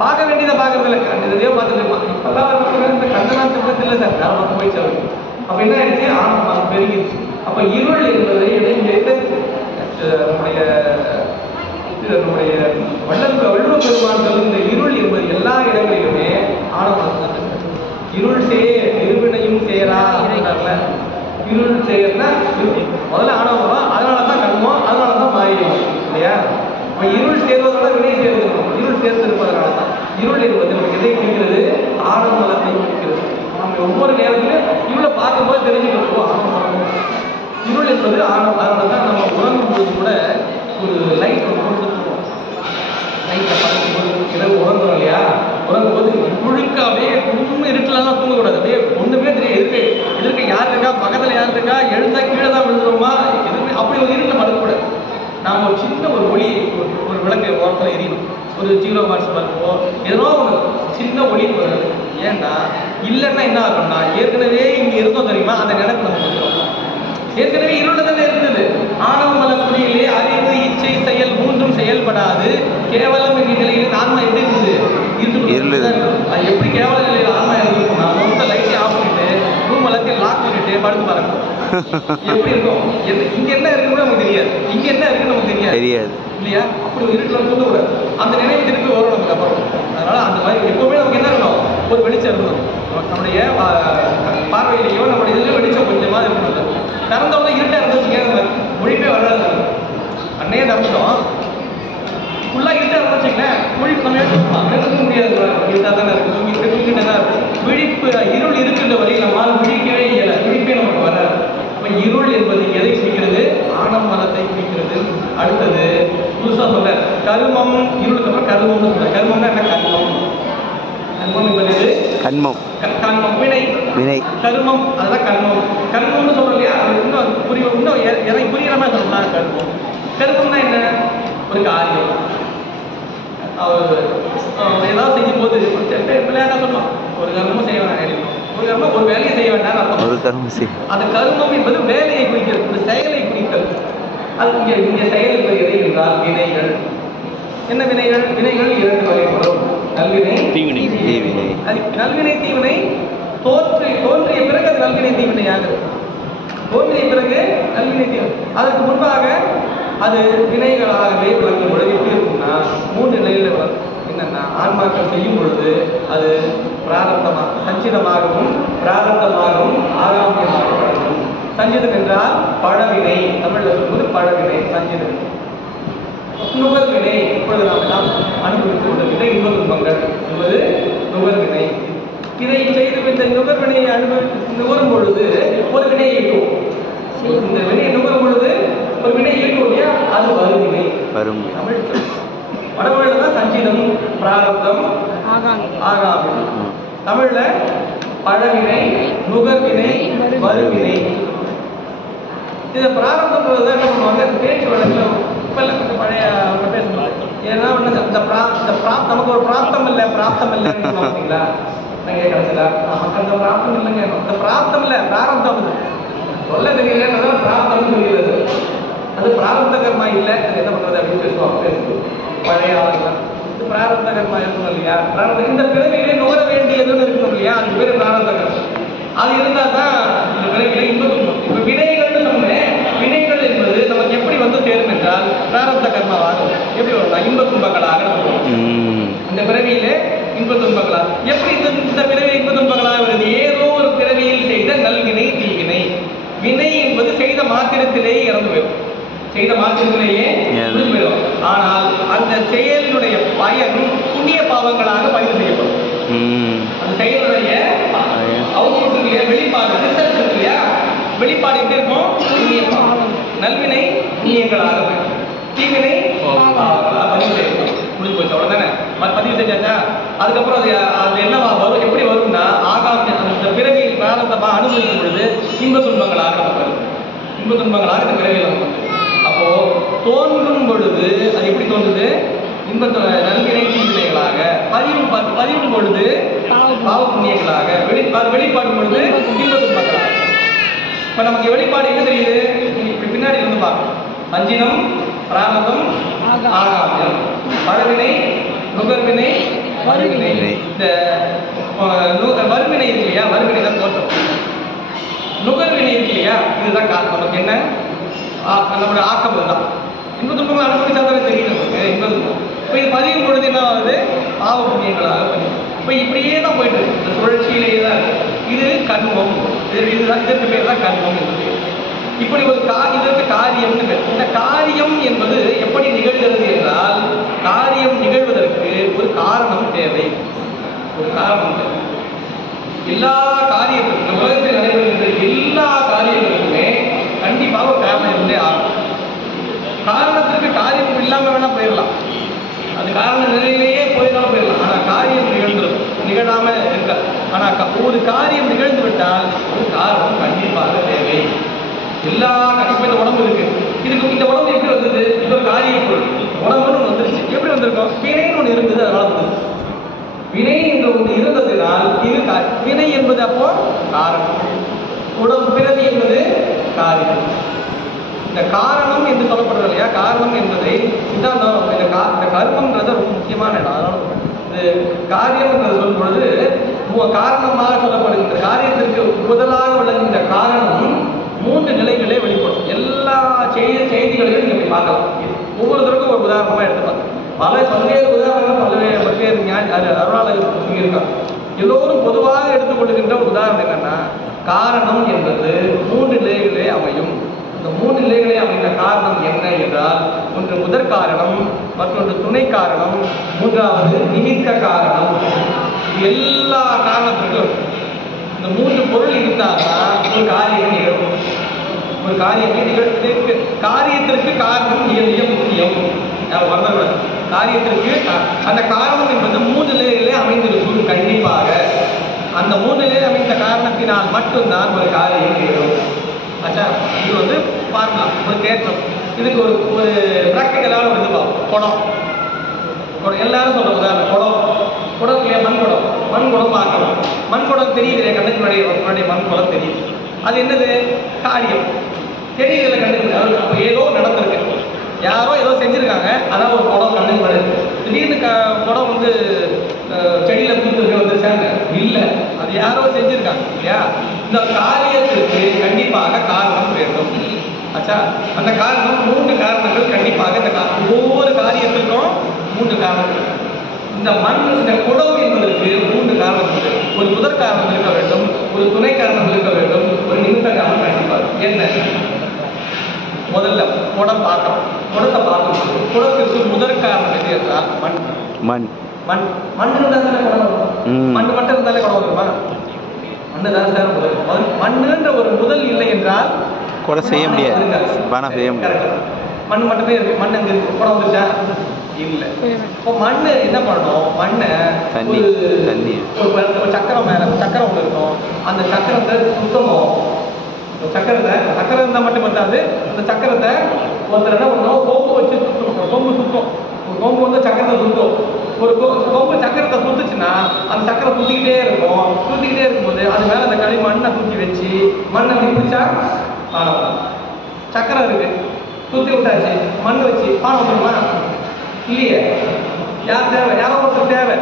பார்க்க வேண்டியதை பார்க்கறது இல்லை, கண்ணு எதையோ பார்த்துட்டு இருப்பான். இப்பெல்லாம் இந்த கண்ணெல்லாம் திருப்பத்தில் இல்லை சார், வேற பக்கம் போயிடுச்சு அவருக்கு. அப்ப என்ன ஆயிடுச்சு? ஆணவம் பெருகிடுச்சு. அப்ப இருள் என்பதை நம்முடைய வள்ளுவ பெருமான் சொல்லுகின்ற இருள் என்பது எல்லா இடங்களிலுமே ஆணவம். இருள் இருவினையும் சேரா அப்படின்னார்ல. இருள் சேர்னா முதல்ல ஆணவம், அதனாலதான் கண்மம், அதனாலதான் மாறிடும் இல்லையா? அப்ப இருள் சேர்வதோட வினை சேர்ந்து இருள் சேர்ந்து இருப்பதனாலதான். இருள் என்பது நமக்கு எதை குறிக்கிறது? ஆணவ மலத்தை குறிக்கிறது. நம்ம ஒவ்வொரு நேரத்திலும் இவ்வளவு பார்க்கும்போது தெரிஞ்சுக்கிறோம் இருள் என்பது ஆணவம். அதனாலதான் நம்ம உறங்கும் போது கூட ஒரு லைட் கொடுத்துருவோம். லைட்டை பார்க்கும்போது இரவு உறங்குறோம் இல்லையா? உறங்கும் போது முழுக்க அப்படியே ஒன்றும் இருட்டலாம் தூங்கக்கூடாது. அப்படியே ஒண்ணுமே தெரியாது. எதிர்க்க யார் இருக்கா, பக்கத்துல யார் இருக்கா, எழுந்தா கீழே தான் விழுந்துருமா, எதுவுமே அப்படி ஒரு இருட்டை மறுக்கக்கூடாது. நாம் ஒரு சின்ன ஒரு ஒளி, ஒரு விளக்கு ஓரத்தில் எரியணும், ஒரு 0 வாட்ஸ் பல்போ ஏதோ ஒரு சின்ன ஒளி வருது. ஏன்னா இல்லைன்னா என்ன ஆகும்னா, ஏற்கனவே இங்க இருந்தோம் தெரியுமா, அந்த நினைப்பு நம்ம வந்துடும். ஏற்கனவே இருள் தானே இருந்தது. ஆணவ மலக்குடியிலே அறிவு, இச்சை, செயல் மூன்றும் செயல்படாது கேவலம் என்ற நிலையில் ஆன்மா எப்படி இருந்தது? அது எப்படி கேவல நிலையில் ஆன்மா இருந்திருக்கும்னா, மொத்த லைட்டை ஆஃப் பண்ணிட்டு ரூம் எல்லாத்தையும் லாக் பண்ணிட்டு படுத்து பாருங்க எப்படி இருக்கும். இங்க என்ன இருக்குன்னு நமக்கு தெரியாது, இங்க என்ன இருக்குன்னு நமக்கு தெரியாது இல்லையா? அப்படி ஒரு இருட்டுல தூங்க கூடாது. அந்த நினைவு திருப்பி வரும் நமக்கு அப்புறம். அதனால அந்த மாதிரி எப்பவுமே நமக்கு என்ன இருக்கணும்? ஒரு வெளிச்சம் இருக்கணும். நம்முடைய பார்வையிலேயோ நம்முடைய இதுல வெளிச்சம் கொஞ்சமா இருக்கணும். திறந்தவொடனே இருட்டா இருந்துச்சுங்க, மொழிப்பே வராது. அன்னையே திறந்துட்டோம், ஃபுல்லா இருட்டா இருந்துச்சுங்களேன், மொழி நம்ம எடுக்க முடியாது. இருட்டா தானே இருக்கு, தூங்கிட்டு தான் இருக்கு. விழிப்பு இருள் இருக்கின்ற வரை நம்மால் விழிக்கவே இயல, விழிப்பே நமக்கு வராது. அப்ப இருள் என்பது எதை குறிக்கிறது? ஆணவ மலத்தை குறிக்கிறது. அடுத்தது புதுசா சொல்ற கருமம். இருளுக்கு அப்புறம் கருமம்னு சொல்ற. கருமம்னா என்ன? கர்மம். கர்மம் என்பது கண்மம், கண்மம் வினை, கருமம், அதுதான் கர்மம். கர்மம்னு சொல்றோம் இல்லையா? இன்னும் புரியும், இன்னும் எனக்கு புரியுற மாதிரி சொல்லலாம். கர்மம், கர்மம்னா என்ன? ஒரு காரியம். அவர் ஏதாவது செய்யும் போது என்ன சொல்லுவான்? ஒரு கர்மம் செய்ய வேண்டாம், ஒரு கர்மம் ஒரு வேலையை செய்ய வேண்டாம் அர்த்தம். அந்த கர்மம் என்பது வேலையை குறிக்கிறது, ஒரு செயலை குறிக்கிறது. அது இங்க செயல் என்பது எதை என்றால் வினைகள். என்ன வினைகள்? வினைகள் 2 வகைப்படும். நல்வினை தீவினை அது நல்வினை தீவினை தோன்றிய பிறகு அது நல்வினை தீவினை ஆகுது. தோன்றிய பிறகு நல்வினை தீவினை. அதற்கு முன்பாக அது வினைகளாகவே விளங்கும் பொழுது எப்படி இருக்கும்னா 3 நிலையில வளரும். என்னன்னா ஆன்மாக்கள் செய்யும் பொழுது அது பிராரப்தமாக சஞ்சிதமாகவும் பிராரப்தமாகவும் ஆகாமியமாக வளரும். சஞ்சிதம் என்றால் பழவினை, தமிழ்ல சொல்வது பழவினை சஞ்சிதம். நுகர்வினை இப்பொழுது நாம் எல்லாம் அனுபவித்துக் கொண்டிருக்கிற இன்ப துன்பங்கள் என்பது நுகர்வினை. இதை செய்து இந்த நுகர்வினையை நுகரும் பொழுது ஒரு வினை ஈட்டும். இந்த வினையை நுகரும் பொழுது ஒரு வினை ஈட்டும் இல்லையா, அது வருவினை. தமிழ் வடமொழியில தான் சஞ்சிதம், பிராரப்தம், ஆகாமி. தமிழ்ல பழவினை, நுகர்வினை, வருவினை. இதை பிராரப்தம் என்ன பண்ணுவாங்க, பேச்சு வழக்கில் இப்பெல்லாம் கொஞ்சம் பழைய பேசுவாங்க. ஏன்னா நமக்கு ஒரு பிராப்தம் இல்லை பார்த்தீங்களா, நான் கேட்கறதுல நமக்கு அந்த பிராப்தம் இல்லைங்க, அந்த பிராப்தம் இல்லை பிராரப்தம் சொல்ல தெரியல பிராப்தம்னு சொல்லிடுறது. அது பிராரப்த கர்மா இல்லை, அது என்ன பண்றது அப்படின்னு பேசுவோம் பழைய ஆளுங்களாம். இது பிராரப்த கர்மா இருக்கணும் இல்லையா, இந்த பிறவியிலே நுகர வேண்டியதுன்னு இருக்கணும் இல்லையா, அது பேர் பிராரப்த கர்மா. அது இருந்தால் தான் இந்த பிறவியில இன்ப துன்பம். இப்போ வினைகள்னு சொன்னேன், வினைகள் என்பது நமக்கு எப்படி வந்து சேரும் என்றால் பிராரப்த கர்மாவாகும். எப்படி வரும், இன்ப துன்பங்களாக இந்த பிறவியிலே இன்ப துன்பங்களாக. எப்படி இந்த பிறவியில் இன்ப துன்பங்களாக வருது, ஏதோ ஒரு பிறவியில் செய்த நல்வினை தீவினை. வினை என்பது செய்த மாத்திரத்திலேயே இறந்து போயிடும், செய்த மாத்திரத்திலேயே முடிந்து போயிடும். ஆனால் அந்த செயலினுடைய பயன் புண்ணிய பாவங்களாக பதிவு செய்யப்படும். அந்த செயலுடைய அவுட்புட் இல்லையா, வெளிப்பாடு ரிசல்ட் இருக்கு இல்லையா, வெளிப்பாடு எப்படி இருக்கும், புண்ணிய பாவம். நல்வினை புண்ணியங்களாக, தீவினை பதிவு செய்யப்படும். முடிஞ்சு போச்சு, அவ்வளவுதானே, பதிவு செஞ்சாச்சா. அதுக்கப்புறம் அது என்னவா வரும், எப்படி வரும்னா ஆகாம அந்த பிறவியில் பிராரப்தமா அனுபவிக்கும் பொழுது இன்ப துன்பங்களாக வரும். இன்ப துன்பங்களாக இந்த பிறவியில் வரும். அப்போ தோன்றும் பொழுது அது எப்படி தோன்றுது, இன்ப நல்வினை தீவினைகளாக, பதிவும் பொழுது பாவ புண்ணியங்களாக, வெளிப்பாடும் பொழுது இன்ப துன்பங்களாக. இப்ப நமக்கு வெளிப்பாடு என்ன தெரியுது, இப்படி பின்னாடி இருந்து பார்க்கணும். சஞ்சிதம், பிராரப்தம், ஆகாமியம், பழவினை, நுகர்வினை, வருவினை. இந்த வருவினை இருக்கு இல்லையா, வருவினை தான் தோற்றம். நுகர்வினை இருக்கு இல்லையா, இதுதான் நமக்கு என்ன நம்மளுடைய ஆக்கம் தான். இன்ப துன்பங்கள் அனுபவிச்சாதான் தெரியும் நமக்கு இன்ப துன்பம். இப்போ இது பதியும் பொழுது என்ன ஆகுது, பாவ புண்ணியங்களாக பதியும். இப்போ இப்படியே தான் போயிட்டு இருக்கு, இந்த சுழற்சியிலேயே தான் இருக்கு. இது கர்மம், இதற்கு பேர் தான் கர்மம் என்பது. இப்படி ஒரு இதற்கு காரியம்னு பேர். இந்த காரியம் என்பது எப்படி நிகழ்கிறது என்றால், காரியம் நிகழ்வதற்கு ஒரு காரணம் தேவை. ஒரு காரணம் தேவை. எல்லா காரியத்திற்கும், இந்த உலகத்தில் நடைபெறுகின்ற எல்லா காரியங்களுக்குமே கண்டிப்பாக ஒரு காரணம் இருந்தே ஆகும். காரணத்திற்கு காரியம் இல்லாம வேணா போயிடலாம், அது காரண நிலையிலேயே போயிடாம போயிடலாம். ஆனா காரியம் நிகழாம இருக்க. ஆனா ஒரு காரியம் நிகழ்ந்து விட்டால் ஒரு காரணம் கண்டிப்பாக தேவை. எல்லா கண்டிப்பா இந்த உடம்பு இருக்கு, இதுக்கு இந்த உடம்பு எப்படி வந்தது, இது ஒரு காரிய பொருள். உடம்புன்னு ஒன்று வந்துருச்சு, எப்படி வந்திருக்கும், வினைன்னு ஒன்று இருந்தது, அதனால வந்தது. வினை என்ற ஒன்று இருந்ததினால் இது வினை என்பது அப்போ காரணம், உடம்பு பிறவி என்பது காரியம். இந்த காரணம் என்று சொல்லப்படுறது இல்லையா, காரணம் என்பதை சித்தாந்தம் இந்த கர்மம்ன்றது ரொம்ப முக்கியமான இடம். அதனால இது காரியம் என்று சொல்லும் பொழுது காரணமாக சொல்லப்படுகின்ற காரியத்திற்கு முதலாக விளங்குகின்ற காரணம் 3 நிலைகளே வெளிப்படும். எல்லா செய்திகளையும் நீங்க போய் பார்க்கலாம். ஒவ்வொருத்தருக்கும் ஒரு உதாரணமா எடுத்துப்பாங்க. பல்வேறு உதாரணங்கள் பல்வேறு அருளாளர்கள் சொல்லியிருக்காங்க. எல்லோரும் பொதுவாக எடுத்துக்கொள்கின்ற ஒரு உதாரணம் என்னன்னா, காரணம் என்பது 3 நிலைகளே அமையும். இந்த 3 நிலைகளே அமைந்த காரணம் என்ன என்றால், ஒன்று முதற் காரணம், மற்றொன்று துணை காரணம், மூன்றாவது நிமித்த காரணம். எல்லா காரணத்திற்கும் இந்த 3 பொருள் இருந்தால்தான் ஒரு காரியம் நிகழும். ஒரு காரியத்தை நிகழ்ச்சிக்கு காரியத்திற்கு காரணம் மிக முக்கியம். காரியத்திற்கு அந்த காரணம் என்பது 3 நிலையிலே அமைந்திருக்கும். கண்டிப்பாக அந்த 3 நிலையில் அமைந்த காரணத்தினால் மட்டும்தான் ஒரு காரியம் நிகழும். ஆச்சா, இது வந்து பார்க்கலாம் ஒரு தேற்றம். இதுக்கு ஒரு ப்ராக்டிக்கலான ஒரு இது பார்ப்போம். குடம் எல்லாரும் சொல்ற உதாரணம், குடம் இல்லையா, மண் குடம் பார்க்கலாம். மண் குடம் தெரியுது, கண்ணுக்கு முன்னாடி மண் குடம் தெரியுது. அது என்னது, காரியம் தெரியுது இல்லை, கண்ணுக்கு. அப்போ ஏதோ நடந்திருக்கு, யாரோ ஏதோ செஞ்சிருக்காங்க, அதான் ஒரு குடம் கண்ணுக்கு முன்னாடி. திடீர்னு குடம் வந்து செடியில பூத்து வந்துருச்சாங்க இல்லை, அது யாரோ செஞ்சிருக்காங்க இல்லையா. இந்த காரியத்திற்கு கண்டிப்பாக காரணம் வேண்டும். ஆச்சா, அந்த காரணம் 3 காரணங்கள் கண்டிப்பாக ஒவ்வொரு காரியத்திற்கும் 3 காரணங்கள். இந்த இந்த குடம் என்பதற்கு 3 காரணம் உண்டு. ஒரு முதற் காரணம் இருக்க வேண்டும், ஒரு துணை காரணம் இருக்க வேண்டும், ஒரு நிமித்த காரணம் கண்டிப்பாக. என்ன? முதல்ல குடம் பார்க்கணும். குடத்தை பார்க்கணும். குடத்திற்கு முதற் காரணம் எது என்றால் மண். மண் மண் மண் இருந்தால் தானே குடம் வரும். மண் மட்டும் இருந்தாலே குடம் வருமா? மண்ணு தான் சார் முதல். மண்ணுன்ற ஒரு முதல் இல்லை என்றால் கூட செய்ய முடியாது, பணம் செய்ய முடியாது. மண் மட்டுமே இருக்கு. மண் அங்கே இருக்கு, குடம் வந்துச்சா? இல்லை. இப்போ மண் என்ன பண்ணணும்? மண்ணை தண்ணி ஒரு சக்கரம் மேலே சக்கரம் ஒன்று இருக்கும். அந்த சக்கரத்தை சுத்தமும் சக்கரம் இருந்தால் மட்டும் பத்தாது. அந்த சக்கரத்தை ஒருத்தர் என்ன பண்ணணும்? கோம்பு வச்சு சுத்தணும். ஒரு கோம்பு சுத்தம். ஒரு கோம்பு வந்து சக்கரத்தை சுத்தம். ஒரு கோம்பு சக்கரத்தை சுத்துச்சுன்னா அந்த சக்கரம் சுத்திக்கிட்டே இருக்கும். சுத்திக்கிட்டே இருக்கும்போது அது மேலே அந்த களி மண்ணை தூக்கி வச்சு மண்ணை அப்படி பிடிச்சா பானம். சக்கரம் இருக்கு, சுத்தி விட்டாச்சு, மண் வச்சு பானம் வந்துருமா? இல்லையே. யார் தேவை? யாரோ ஒருத்தர் தேவை.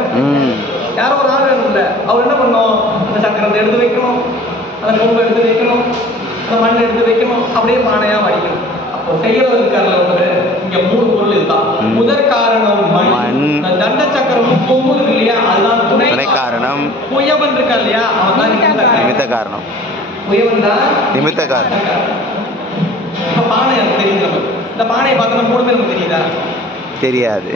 யாரோ ஒரு ஆள் வேணும்ல. அவர் என்ன பண்ணணும்? அந்த சக்கரத்தை எடுத்து வைக்கணும், அந்த கொம்பை எடுத்து வைக்கணும், அந்த மண்ணை எடுத்து வைக்கணும், அப்படியே பானையா வடிக்கணும். அப்போ செய்யறது இருக்காருல்ல ஒருத்தர். இங்க 3 பொருள் இதுதான். முதற் காரணம் மண். தண்ட சக்கரமும் கொம்பு இருக்கு இல்லையா, அதுதான் துணை காரணம். புயவன் இருக்கா இல்லையா, அவன் தான் நிமித்த காரணம். புயவன் தான் நிமித்த காரணம். இப்ப பானை எனக்கு தெரியுது. நமக்கு இந்த பானையை பார்த்தோம்னா 3 பேர் நமக்கு தெரியுதா? தெரியாது.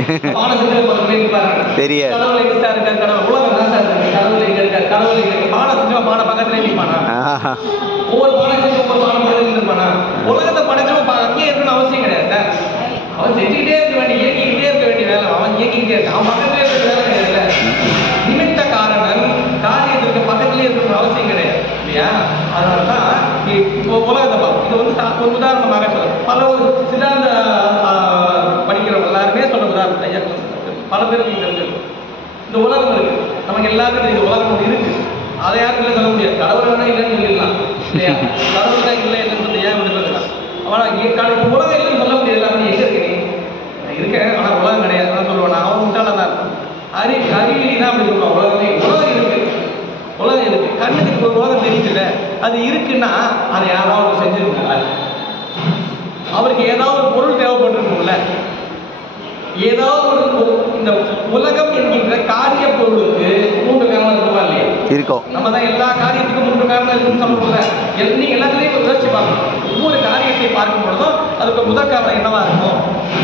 தெரியாது. கடவுள் எங்க சார் இருக்காரு? கடவுள் உலகம் தான் சார் இருக்கு. கடவுள் எங்க இருக்காரு? கடவுள் எங்க இருக்கு? பானை செஞ்சு பானை பக்கத்துல நிற்பானா? ஒவ்வொரு பானை செஞ்சு ஒவ்வொரு பானை பக்கத்துல இருப்பானா? உலகத்தை படைச்சவன் அங்கேயே இருக்கணும்னு அவசியம் கிடையாது சார். அவன் செஞ்சுக்கிட்டே இருக்க வேண்டிய, இயக்கிக்கிட்டே இருக்க வேண்டிய வேலை. அவன் இயக்கிக்கிட்டே இருக்கான். அவன் பக்கத்துல இருக்க வேலை கிடையாது. நிமித்த காரணம் காரியத்திற்கு பக்கத்திலே இருக்கணும்னு அவசியம் கிடையாது இல்லையா? அதனாலதான் இப்போ உலகத்தை பார்ப்போம். இது வந்து ஒரு உதாரணமாக சொல்றேன். பல சித்தாந்த படிக்கிறவங்க எல்லாருமே சொல்ற உதாரணம் ஐயா, பல பேருக்கு தெரிஞ்சிருக்கும். இந்த உலகம் இருக்கு, நமக்கு எல்லாருக்கும் இந்த உலகம் இருக்கு. அதை யாரும் இல்லை சொல்ல முடியாது. கடவுள் இல்லைன்னு சொல்லிடலாம் இல்லையா? கடவுள் தான் இல்லை என்று ஏன் விடுறதுலாம். அவனா இப்போ உலகம் இல்லைன்னு சொல்ல முடியாது. எல்லாமே எங்க இருக்கு? நீ இருக்கேன், ஆனால் உலகம் கிடையாது தான் சொல்லுவேன். அவன் முட்டாள தான் அறிவிலினா அப்படி சொல்லுவான். உலகம் இருக்கு, உலகம் இருக்கு. கண்ணுக்கு ஒரு உலகம் தெரியுதுல்ல, அது இருக்குன்னா அதை யாராவது செஞ்சிருக்காங்க. அவருக்கு ஏதாவது ஒரு பொருள் தேவைப்பட்டிருக்கும்ல. ஏதாவது ஒரு இந்த உலகம் என்கின்ற காரிய பொருளுக்கு 3 காரணம் இருக்குமா இல்லையா? இருக்கும். நம்ம தான் எல்லா காரியத்துக்கும் 3 காரணம் இருக்குன்னு சொல்லுவோம்ல. நீங்க எல்லாத்துலேயும் யோசிச்சு பார்க்கணும். ஒவ்வொரு காரியத்தை பார்க்கும் பொழுதும் அதுக்கு முதல் காரணம் என்னவா இருக்கும்,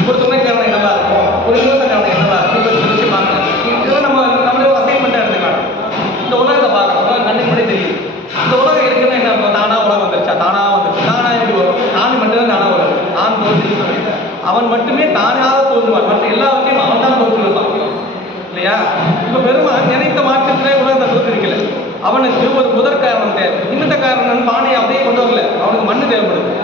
ஒரு துணை காரணம் என்னவா இருக்கும், ஒரு நிமித்த காரணம் என்னவா இருக்கும் யோசிச்சு பார்க்கணும். இதெல்லாம் நம்மளே ஒரு அசைன்மெண்ட்டாக எடுத்துக்கலாம். இந்த உலகத்தை பார்க்கணும், கண்ணுக்கு முன்னாடி தெரியுது. இந்த உலகம் இருக்குன்னா என்ன இருக்கும்? தானா உலகம் வந்துருச்சா? தானா வந்துருச்சு. தானா எப்படி வரும்? நான் மட்டும்தான் தானா வரும். நான் தோல்வி சொல்லிட்டேன். அவன் மட்டுமே தானாக தோன்றுவான். மற்ற எல்லாவற்றையும் அவன் தான் தோற்றுவான் இல்லையா? இப்ப பெருமான் நினைத்த மாற்றத்திலே உலகத்தை தோற்றிருக்கல. அவனுக்கு ஒரு முதற் காரணம் தேவை. நிமித்த காரணம் பானையை அப்படியே கொண்டு வரல. அவனுக்கு மண் தேவைப்படுது.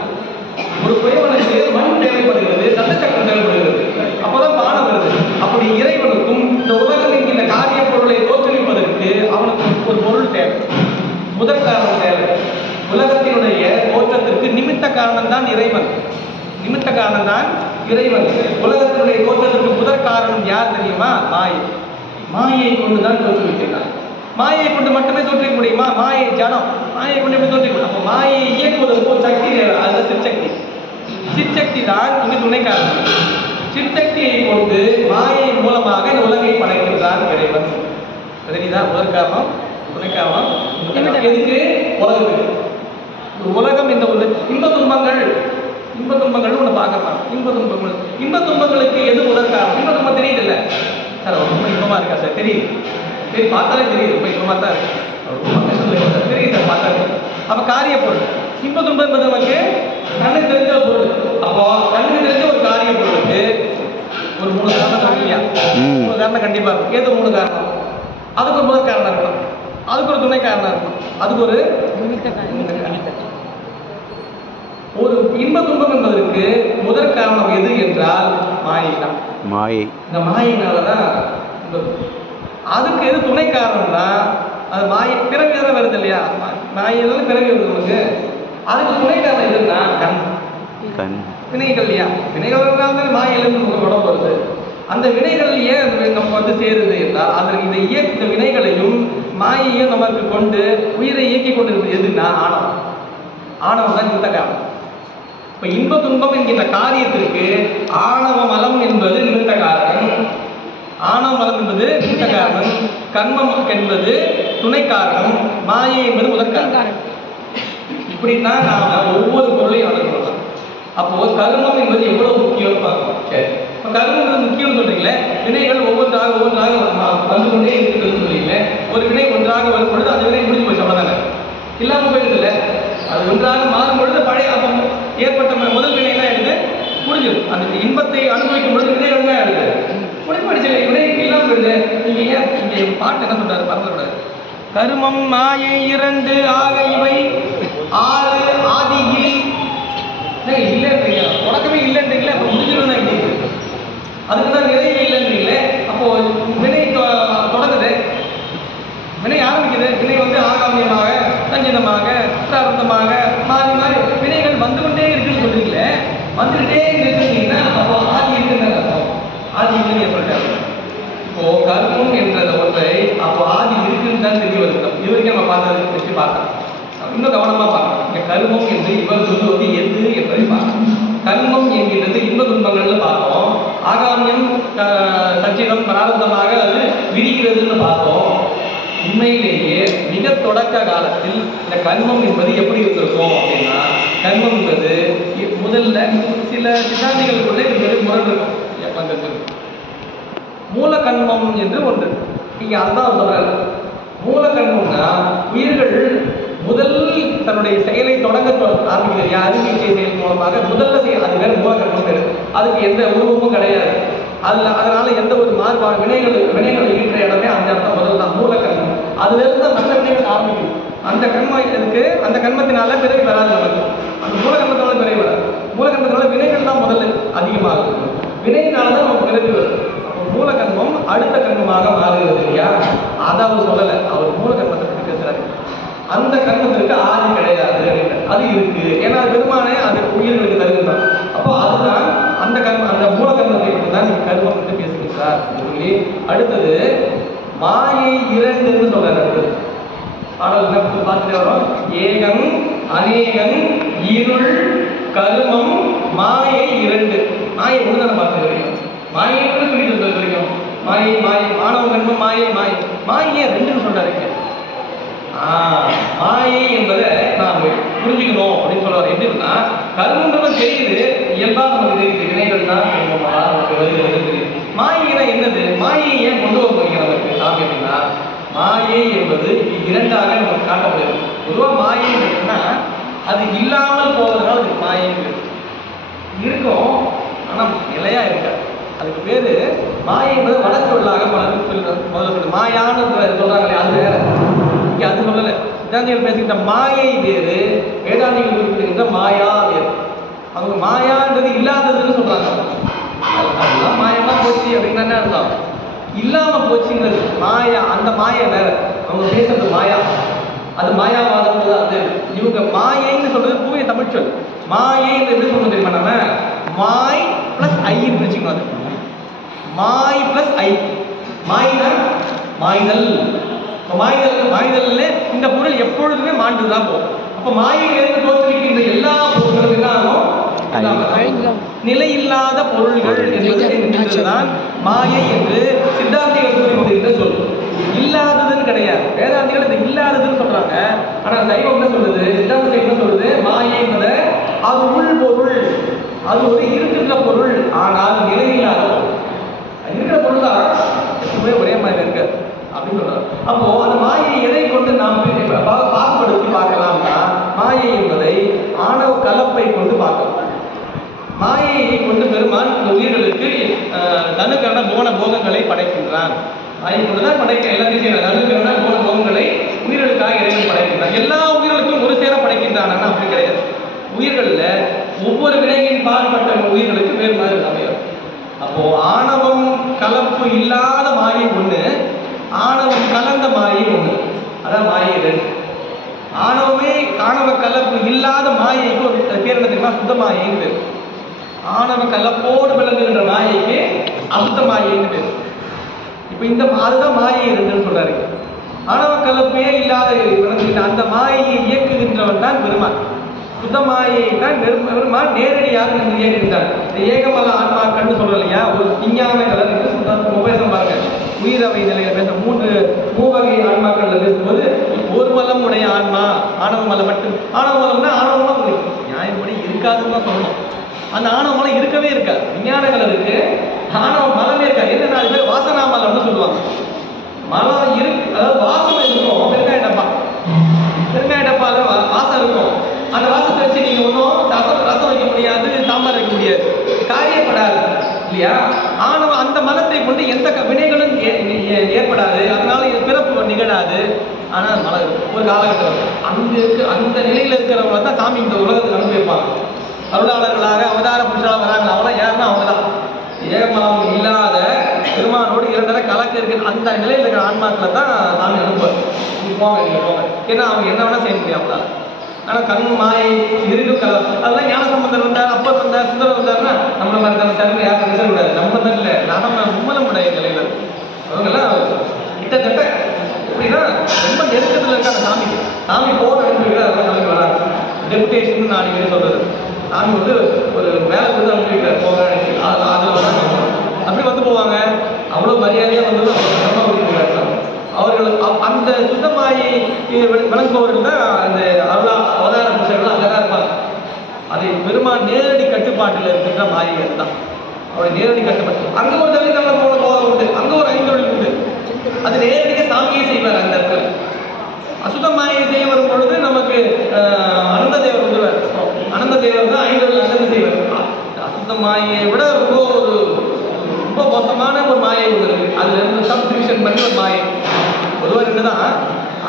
ஒரு குறைவனுக்கு மண் தேவைப்படுகிறது, நல்ல சக்கரம் தேவைப்படுகிறது. அப்போதான் பானை வருது. அப்படி இறைவனுக்கும் இந்த உலகம் என்கிற காரிய பொருளை தோற்றுவிப்பதற்கு அவனுக்கு ஒரு பொருள் தேவை, முதற் காரணம் தேவை. உலகத்தினுடைய தோற்றத்திற்கு நிமித்த காரணம் தான் இறைவன். நிமித்த காரணம் தான் இறைவன். உலகத்தினுடைய தோற்றத்திற்கு முதற் காரணம் யார் தெரியுமா? மாயை. மாயை கொண்டுதான் தோற்றுவிக்கிறார். மாயை கொண்டு மட்டுமே தோற்றிக்க முடியுமா? மாயை ஜடம். மாயை கொண்டு எப்படி தோற்றிக்க முடியும்? அப்போ மாயை இயக்குவதற்கு ஒரு சக்தி தேவை, அதுதான் சிற்சக்தி. சிற்சக்தி தான் இங்கு துணை காரணம். சிற்சக்தியை கொண்டு மாயை மூலமாக இந்த உலகை படைக்கின்றான் இறைவன். சரிதா? முதற் காரணம், துணை காரணம். எதுக்கு? உலகத்துக்கு. உலகம் இந்த இன்ப துன்பங்கள், இன்ப துன்பங்கள் ஒன்று பார்க்கலாம். இன்ப துன்பங்களுக்கு எது முதற் காரணம்? இன்ப துன்பம் தெரியுது இல்லை சார்? ரொம்ப இன்பமா இருக்கா சார்? தெரியுது. சரி, பார்த்தாலே தெரியுது. ரொம்ப இன்பமா தான் இருக்கு. ரொம்ப கஷ்டம் சார். தெரியுது சார், பார்த்தாலே. அப்ப காரிய பொருள். இன்ப துன்பம் என்பது நமக்கு கண்ணுக்கு தெரிஞ்ச ஒரு பொருள். அப்போ கண்ணுக்கு தெரிஞ்ச ஒரு காரிய பொருளுக்கு ஒரு 3 காரணம் இருக்கு இல்லையா? 3 காரணம் கண்டிப்பா இருக்கும். ஏதோ 3 காரணம். அதுக்கு ஒரு முதற் காரணம் இருக்கணும், அதுக்கு ஒரு துணை காரணம் இருக்கணும், அதுக்கு ஒரு ஒரு இன்ப துன்பம் என்பதற்கு முதற் காரணம் எது என்றால் மாயை தான். மாயை. இந்த மாயினாலதான் அதுக்கு எது துணை காரணம்னா அது மாயை. பிறவி தான் வருது இல்லையா? மாயினால பிறவி வருது நமக்கு. அதுக்கு துணை காரணம் எதுன்னா கண். வினைகள் இல்லையா? வினைகள் மாயிலிருந்து நமக்கு உடம்பு வருது. அந்த வினைகள் ஏன் நம்ம வந்து சேருது என்றால் அதற்கு இந்த வினைகளையும் மாயையும் நமக்கு கொண்டு உயிரை இயக்கி கொண்டிருப்பது எதுன்னா ஆணவம். ஆணவம் தான் நிமித்த காரணம். இப்ப இன்ப துன்பம் என்கின்ற காரியத்திற்கு ஆணவ மலம் என்பது நிமித்த காரணம், ஆணவ மலம் என்பது நிமித்த காரணம், கர்மம் என்பது துணை காரணம், மாயை என்பது முதற் காரணம். இப்படித்தான் நாம ஒவ்வொரு பொருளையும் அணுகலாம். அப்போ கர்மம் என்பது எவ்வளவு முக்கியம் பார்க்கணும். சரி, இப்போ கர்மம் என்பது முக்கியம்னு சொல்றீங்களே, வினைகள் ஒவ்வொன்றாக வந்து கொண்டே இருக்குதுன்னு சொல்றீங்களே, ஒரு வினை ஒன்றாக வரும் பொழுது அந்த வினை முடிஞ்சு போச்சு, அவ்வளவுதானே, இல்லாம போயிடுது இல்லை. அது ஒன்றாக மாறும் பொழுது பழைய அப்போ ஏற்பட்ட முதல் வினை என்ன ஆயிடுது, முடிஞ்சிடும். அந்த இன்பத்தை அனுபவிக்கும் பொழுது வினைகள் என்ன ஆயிடுது, முடிஞ்சு போயிடுச்சு. வினை இல்லாம போயிடுது. நீங்க ஏன் இங்க பாட்டு என்ன சொல்றாரு பரவக்கூடாது, கருமம் மாயை இரண்டு ஆக இவை ஆறு ஆதியில் இல்லைன்றீங்க, தொடக்கமே இல்லைன்றீங்களே, அப்போ முடிஞ்சிடும் எப்படி, அதுக்கு தான் நிறைய இல்லைன்றீங்களே. அப்போ வினை தொடங்குது, வினை ஆரம்பிக்குது, வினை வந்து ஆகாமியமாக சஞ்சிதமாக பிராரந்தமாக மாறி மாறி வினைகள் வந்து கொண்டே இருக்குன்னு சொல்றீங்களே, வந்துகிட்டே இருக்குன்னா அப்போ ஆதி இருக்குன்னு அர்த்தம். ஆதி இல்லைன்னு ஏற்பட்டாரு. இப்போ கர்மம் என்ற ஒன்றை அப்போ ஆதி இருக்குன்னு தான் தெரிய வருது. இது வரைக்கும் நம்ம பார்த்ததை வச்சு பார்த்தோம், இன்னும் கவனமா பார்க்கணும். இந்த கர்மம் என்று இவர் சொல்லுவது எது என்பதை பார்க்கணும். கர்மம் என்கின்றது இன்ப துன்பங்கள்னு பார்த்தோம், ஆகாமியம் சச்சிதம் பிராரந்தமாக அது விரிகிறதுன்னு பார்த்தோம். உண்மையிலேயே மிக தொடக்க காலத்தில் இந்த கர்மம் என்பது எப்படி இருந்திருக்கும் அப்படின்னா, கர்மம் என்பது முதல்ல சில சித்தாந்திகளுக்குள்ளே முரண் இருக்கும். மூல கர்மம் என்று ஒன்று, நீங்க அதுதான் சொல்றாரு. மூல கர்மம்னா உயிர்கள் முதலில் தன்னுடைய செயலை தொடங்க ஆரம்பிக்கிறது, அறிவிக்கை செயல் மூலமாக முதல்ல செய்ய, அது பேர் மூல கர்மம் பேரு. அதுக்கு எந்த உருவமும் கிடையாது, அதனால எந்த ஒரு மாறுபாடு வினைகள் ஈற்ற இடமே அந்த இடத்துல முதல்ல தான் மூல கர்மம். அதுல இருந்து மற்ற வினைகள் ஆரம்பிக்கும். அந்த கர்மம் இருக்கு, அந்த கர்மத்தினால பிறகு வராது நமக்கு, அந்த மூல கர்மத்தினால பிறகு வராது. மூல கர்மத்தினால வினைகள் தான் முதல்ல அதிகமாகும், வினையினாலதான் நமக்கு பிறகு வரும். மூல கர்மம் அடுத்த கர்மமாக மாறுகிறது இல்லையா, அதை அவர் சொல்லலை, அவர் மூல கர்மத்தை பற்றி பேசுறாரு. அந்த கர்மத்திற்கு ஆதி கிடையாது, அது இருக்கு. ஏன்னா பெருமானே அது உயிர்களுக்கு தருகின்றான். அப்போ அதுதான் அந்த கர்மம், அந்த மூல கர்மத்தை பற்றி தான் நீங்க கர்மம் என்று பேசுகின்றார் சொல்லி, அடுத்தது மாயை இரண்டுன்னு சொல்றாரு. அடுத்தது பாடல் பார்த்துட்டே வரும். ஏகன் அநேகன் இருள் கர்மம் மாயை இரண்டு. மாயை ஒன்று தானே பார்த்துக்கிறீங்க, மாயை சொல்லிட்டு வரைக்கும் மாயை மாயை ஆணவ கர்மம் மாயை மாயை மாயை ரெண்டுன்னு சொல்றாரு. மாயை என்பதை நாம் புரிஞ்சுக்கணும் அப்படின்னு சொல்லுவார். எப்படின்னா கர்மன்றது தெரியுது, இயல்பாக நமக்கு தெரியுது, வினைகள் தான் நமக்கு வருகிறது தெரியுது. மாயைனா என்னது, மாயை ஏன் கொண்டு வர போறீங்க நமக்கு சாமி அப்படின்னா, மாயை என்பது இரண்டாக நமக்கு காட்டப்படுகிறது. பொதுவாக மாயை அப்படின்னா அது இல்லாமல் போவதனால அது மாயை இருக்கும், ஆனால் நிலையா இருக்காது. அதுக்கு பேரு மாயை என்பது வடச்சொல்லாக முதல்ல சொல்லு, மாயான்னு சொல்றாங்களே அது வேற, இங்க அது சொல்லல. சித்தாந்திகள் பேசுகின்ற மாயை வேறு, வேதாந்திகள் குறிப்பிடுகின்ற மாயா வேறு. அவங்க மாயான்றது இல்லாததுன்னு சொல்றாங்க, அதெல்லாம் மாயமா போச்சு அப்படின்னா என்ன அர்த்தம், இல்லாம போச்சுங்கிறது மாயா. அந்த மாயை வேற, அவங்க பேசுறது மாயா, அது மாயாவாதம். அது இவங்க மாயைன்னு சொல்றது தூய தமிழ் சொல். மாயை எப்படி சொல்றது தெரியுமா, நம்ம மாய் பிளஸ் ஐன்னு வச்சுக்கணும். அது மாய் பிளஸ் ஐ, மாய்னா மாய்தல். மாய்தல்ல இந்த பொருள் எப்பொழுதுமே மாண்டுதான் போகும். அப்ப மாயையிலிருந்து தோற்றுவிக்கின்ற எல்லா பொருள்களும் என்ன ஆகும், நிலை இல்லாத பொருள்கள் என்பதுதான் மாயை என்று சித்தாந்திகள் குறிப்பிடுகின்ற சொல். இல்லாததுன்னு கிடையாது, வேதாந்திகள் இது இல்லாததுன்னு சொல்றாங்க. ஆனா சைவம் என்ன சொல்றது, சித்தாந்தம் என்ன சொல்றது, மாயை என்பது அது உள் பொருள், அது ஒரு இருக்கின்ற பொருள், ஆனால் நிலை இல்லாத பொருள். இருக்கிற பொருள் தான் எப்பவுமே ஒரே மாதிரி இருக்கு அப்படின்னு சொல்றாரு. அப்போ அந்த மாயை எதை கொண்டு நாம் பாகுபடுத்தி பார்க்கலாம்னா, மாயை என்பதை ஆணவ கலப்பை கொண்டு பார்க்கலாம். மாயையை கொண்டு பெருமான் இந்த உயிர்களுக்கு தனுக்கரண போன போகங்களை படைக்கின்றான். மாயை கொண்டுதான் படைக்க எல்லாத்தையும் செய்யறான். தனுக்கரண போன போகங்களை உயிர்களுக்காக இறைவன் படைக்கின்றான். எல்லா உயிர்களுக்கும் ஒரு சேர படைக்கின்றான் அப்படி கிடையாது. உயிர்கள்ல ஒவ்வொரு வினையின் பாடுபட்ட உயிர்களுக்கு வேறு மாதிரி அமையும். அப்போ ஆணவம் கலப்பு இல்லாத மாயை ஒண்ணு, ஆணவம் கலந்த மாயை ஒண்ணு, அதான் மாயை ரெண்டு. ஆணவ கலப்பு இல்லாத மாயைக்கு ஒரு பேர் என்ன தெரியுமா, சுத்த மாயைன்னு பேர். ஆணவ கலப்போடு விளங்குகின்ற மாயைக்கு அசுத்த மாயைன்னு பேர். இப்போ இந்த அதுதான் மாயை இருந்துன்னு சொல்றாரு. ஆணவ கலப்பே இல்லாத விளங்குகின்ற அந்த மாயையை இயக்குகின்றவன் தான் பெருமான். சுத்த மாயை தான் பெருமான் நேரடியாக இயக்குகின்றார். ஏகமல ஆன்மாக்கள்னு சொல்றோம் இல்லையா, ஒரு விஞ்ஞான கலர் உபதேசம் பாருங்க. உயிரவை நிலையில பேச மூவகை ஆன்மாக்கள்ல பேசும்போது ஒரு மலம் உடைய ஆன்மா ஆணவ மலம் மட்டும். ஆணவ மலம்னா ஆணவமா நியாயப்படி இருக்காதுன்னு தான் சொல்லணும். அந்த ஆணவ மலம் இருக்கவே இருக்காது. விஞ்ஞான கலருக்கு ஆணவ மலமே இருக்காது. என்னன்னா அது பேர் வாசனா மலம்னு சொல்லுவாங்க. மலம் இருக்கு, அதாவது வாசம் இருக்கும். பெருங்காய டப்பா, பெருங்காய டப்பால வாசம் இருக்கும். அந்த வாசத்தை வச்சு நீங்க ஒன்றும் ரசம் வைக்க முடியாது, சாம்பார் வைக்க முடியாது, காரியப்படாது இல்லையா. ஆணவ அந்த மலத்தை கொண்டு எந்த வினைகளும் ஏற்படாது, அதனால பிறப்பு நிகழாது. ஆனால் மலம் ஒரு காலகட்டம் அந்த நிலையில இருக்கிறவங்க தான் சாமி இந்த உலகத்துக்கு அனுப்பியிருப்பாங்க. அருளாளர்களாக அவதார புருஷாக வராங்க. அவங்களாம் யாருன்னா அவங்க தான் ஏகமலம் இல்லாத பெருமானோடு இரண்டரை கலக்க இருக்கிற அந்த நிலையில் இருக்கிற ஆன்மாக்களை தான் சாமி அனுப்புவார். போங்க போங்க, ஏன்னா அவங்க என்ன வேணா செய்ய முடியும் அவங்களால. ஆனால் கண் மாயை இருக்கும் கலம் அதெல்லாம் ஞான சம்பந்தர் வந்தார், அப்பர் வந்தார், சுந்தரம் வந்தார்னா நம்மளை மாதிரி தான் சார் யாரும் பேச கூடாது. நம்ம தான் இல்லை, நம்ம உம்மலமுடைய நிலையில் அவங்கெல்லாம் கிட்டத்தட்ட எப்படின்னா ரொம்ப நெருக்கத்தில் இருக்காங்க சாமி. சாமி போக அனுப்பிவிட்டு அதெல்லாம் கிளம்பி வராங்க. டெபுடேஷன் நாளைக்கு சொல்றது. சாமி வந்து ஒரு மேலே வந்து அனுப்பிவிட்டார் போக அதில் வராங்க. அப்படி வந்து போவாங்க. அவ்வளோ மரியாதையாக வந்து அவர்கள் அந்த சுத்தமாயி விளங்குபவர்கள் தான் அந்த அவதார புருஷர்கள் அங்கே தான் இருப்பாங்க. அதை பெருமான் நேரடி கட்டுப்பாட்டில் இருக்கின்ற மாயைகள் தான் அவருடைய நேரடி கட்டுப்பாட்டு. அங்கே ஒரு தவிர போன போகம் உண்டு, அங்கே ஒரு ஐந்தொழில் உண்டு. அது நேரடியாக சாமியே செய்வார். அந்த இடத்துல அசுத்த மாயை செய்ய வரும் பொழுது நமக்கு அனந்த தேவர் வந்துடுவார். அனந்த தேவர் தான் ஐந்தொழில் அனந்த செய்வார். அசுத்த மாயை விட ரொம்ப மோசமான ஒரு மாயை உள்ளது. அதுல இருந்து சப் டிவிஷன் பண்ணி ஒரு மாயை பொதுவாக இருக்குதான்.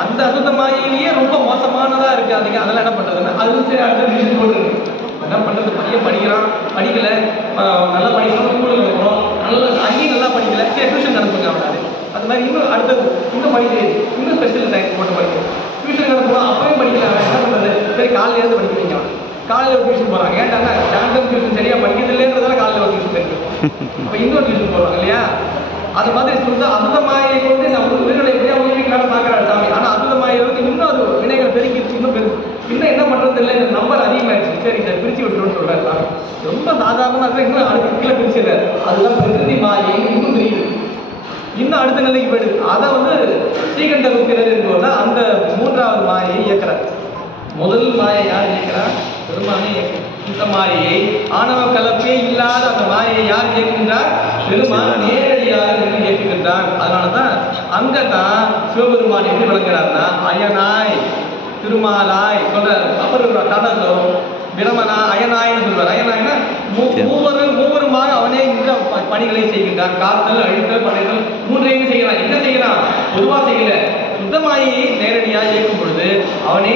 அந்த அசுத்த மாயிலேயே ரொம்ப மோசமானதா இருக்கு. அதுக்கு அதெல்லாம் என்ன பண்றதுன்னா அது சரி அடுத்த டிவிஷன் போட்டுருக்கு. என்ன பண்றது, பையன் படிக்கிறான், படிக்கல, நல்லா படிக்கணும், ஸ்கூலுக்கு போகணும், அங்கேயும் நல்லா படிக்கல, சரி டியூஷன் அனுப்புங்க அவனாரு. அது மாதிரி இன்னும் அடுத்தது இன்னும் படிக்கிறது, இன்னும் ஸ்பெஷல் டைம் போட்டு படிக்கணும், டியூஷன் அனுப்பணும். அப்பயும் படிக்கல, அவன் என்ன பண்றது, சரி காலையில இருந்து படிக்க வைங்க. காலையில் ஒரு டியூஷன் போகிறாங்க. ஏன்டாங்க சாயந்தரம் டியூஷன் சரியாக படிக்கிறது இல்லைன்றதால காலையில் ஒரு டியூஷன் இருக்கு. அப்போ இன்னொரு டியூஷன் போடுறாங்க இல்லையா. அது மாதிரி அசுத்த மாயை கொண்டு நம்ம உயிர்களை எப்படியா உயிரிக்கலாம்னு பார்க்குறாரு சாமி. ஆனால் அசுத்த மாயிருக்கு இன்னும் அது வினைகள் பெருக்கிடுச்சு, இன்னும் என்ன பண்ணுறது இல்லை, இந்த நம்பர் அதிகமாகிடுச்சு, சரி இதை பிரித்து விட்டுருன்னு சொல்கிறாரு சாமி. ரொம்ப சாதாரணமாக இருந்தால் இன்னும் அடுத்த கீழே பிரிச்சிடுறாரு. அதுதான் பிரகிருதி மாயை இன்னும் தெரியுது, இன்னும் அடுத்த நிலைக்கு போயிடுது. அதை வந்து ஸ்ரீகண்ட ருத்திரர் என்பவர் அந்த மூன்றாவது மாயை இயக்கிறார். முதல் மாயை யார் இயக்கிறார்? பெருமானே இயக்கிறார். இந்த மாயை ஆணவ கலப்பே இல்லாத அந்த மாயை யார் இயக்குகின்றார்? பெருமான் நேரடியாக இயக்குகின்றார். அதனாலதான் அங்கதான் சிவபெருமான் எப்படி விளங்குறாருன்னா அயனாய் திருமாலாய் சொல்ற. அப்புறம் தடந்தோ பிரமனா அயனாய்னு சொல்வார். அயனாய்னா மூவருமாக அவனே இந்த பணிகளை செய்கின்றான். காத்தல், அழித்தல், படைத்தல் மூன்றையும் செய்கிறான். என்ன செய்கிறான்? பொதுவா செய்யல, சுத்தமாயை நேரடியாக இயக்கும் பொழுது அவனே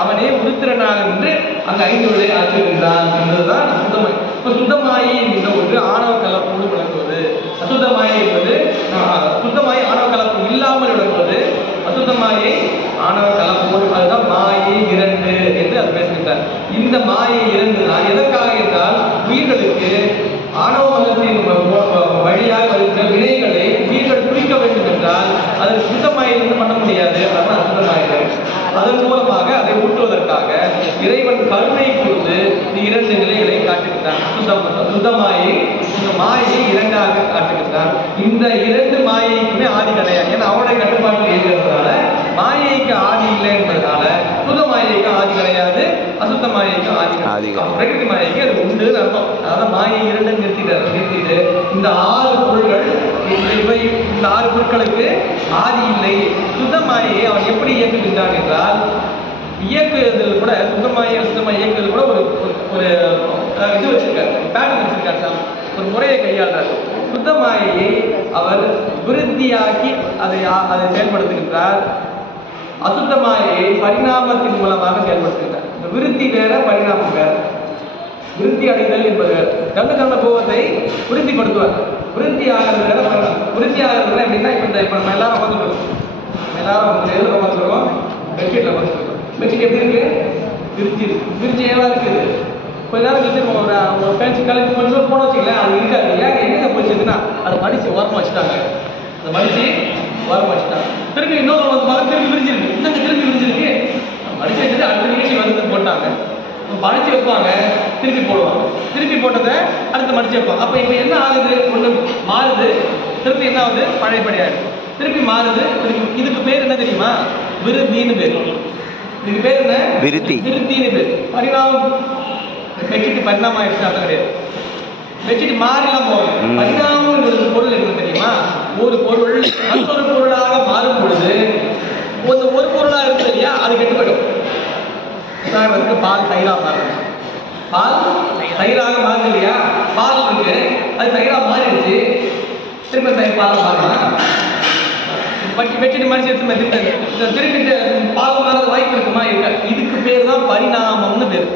அவனே உருத்திரனாக நின்று அந்த ஐந்து விலை ஆற்றுகின்றான் என்பதுதான் சுத்தமாய். இப்ப சுத்தமாயி என்கின்ற ஒன்று ஆணவ கலப்போடு விளங்குவது. அசுத்தமாயை என்பது சுத்தமாயை ஆணவ கலப்பு இல்லாமல் விளங்குவது. அசுத்தமாயை ஆணவ கலப்போடு, அதுதான் மாயை இரண்டு என்று அது பேசுகின்றார். இந்த மாயை இரண்டு தான் எதற்காக என்றால் உயிர்களுக்கு ஆணவ மலத்தின் வழியாக வருகின்ற வினைகளை உயிர்கள் குறிக்க வேண்டும் என்றால் அதற்கு சுத்தமாயிலிருந்து பண்ண முடியாது. அதனால் அசுத்தமாயிரு. அதன் மூலமாக அதை ஊட்டுவதற்காக இறைவன் கருணை கொடுத்து இரண்டு நிலைகளை காட்டுகின்றான். சுத்தமாயை இந்த மாயை இரண்டாக காட்டுகின்றான். இந்த இரண்டு மாயைக்குமே ஆதி கிடையாது. ஏன்னா அவனுடைய கட்டுப்பாட்டில் இருக்கிறதுனால மாயைக்கு ஆதி இல்லை என்பதனால சுத மாயைக்கு ஆதி கிடையாது, அசுத்த மாயைக்கு ஆதி. பிரகிருதி மாயைக்கு அது உண்டு அர்த்தம். அதாவது மாயை இரண்டு நிறுத்திட்டு இந்த ஆறு பொருள்கள் இந்த ஆறு பொருட்களுக்கு ஆதி இல்லை. சுத்த மாயை அவன் எப்படி இயக்குகின்றான் என்றால் இயக்குதல் கூட சுத்தமாயை இயக்குதல் கூட ஒரு இது வச்சிருக்காரு, பேட்டர்ன் வச்சிருக்காரு சார். ஒரு முறையை கையாளுறார். சுத்தமாயை அவர் விருத்தியாக்கி அதை செயல்படுத்துகின்றார். அசுத்தமாயை பரிணாமத்தின் மூலமாக செயல்படுத்துகின்றார். இந்த விருத்தி வேற, பரிணாமம் வேற. விருத்தி அடைதல் என்பது கண்ட கோபத்தை விருத்திப்படுத்துவார். விருத்தி ஆகிறது வேற, பரிணாமம். விருத்தி ஆகிறது எப்படின்னா இப்ப நம்ம எல்லாரும் உட்காந்துருக்கோம், எதில் உட்காந்துருக்கோம், பெட்ஷீட்ல உட்காந்துருக்கோம். பெட்ஷீட் எப்படி இருக்கு? விரிச்சி ஏவா இருக்குது. கொஞ்ச நேரம் கழிச்சு ஒரு பேச்சு கழிச்சு கொஞ்சம் போன வச்சுக்கலேன், அது இருக்காது. ஏன் எங்கே போச்சுன்னா அதை மடிச்சு ஓரமாக வச்சுட்டாங்க. அதை மடிச்சு ஓரமாக வச்சுட்டாங்க. திரும்பி இன்னொரு வந்து மகன் திரும்பி விரிஞ்சிருக்கு. இன்னும் திரும்பி விரிஞ்சிருக்கு. மடிச்சு வச்சுட்டு அடுத்த நிகழ்ச்சி வந்து போட்டாங்க. மடிச்சு வைப்பாங்க, திருப்பி போடுவாங்க. திருப்பி போட்டதை அடுத்து மடிச்சு வைப்பாங்க. அப்போ இப்போ என்ன ஆகுது? ஒன்று மாறுது, திருப்பி என்ன ஆகுது? பழையபடி ஆயிடுது. திருப்பி மாறுது, திருப்பி. இதுக்கு பேர் என்ன தெரியுமா? விருத்தின்னு பேர். இதுக்கு பேர் என்ன? விருத்தின்னு பேர். பரிணாமம். பெட்ஷீட் பரிணாமம் ஆயிடுச்சு அர்த்தம் கிடையாது. பெட்ஷீட் மாறிலாம் போகும். பரிணாமம் பொருள் என்ன தெரியுமா? ஒரு பொருள் மற்றொரு பொருளாக மாறும் பொழுது ஒரு பொருளாக இருக்குது இல்லையா, அது கெட்டு போயிடும். உதாரணத்துக்கு பால் தயிராக மாறுது. பால் தயிராக மாறுது இல்லையா, பால் இருக்கு, அது தயிராக மாறிடுச்சு. திரும்ப தயிர் பால் மாறுமா? பெட்ஷீட் மனுஷன் திருப்பிட்டு பால் மாறது வாய்ப்பு இருக்குமா? இருக்க. இதுக்கு பேர் தான் பரிணாமம்னு பேர்.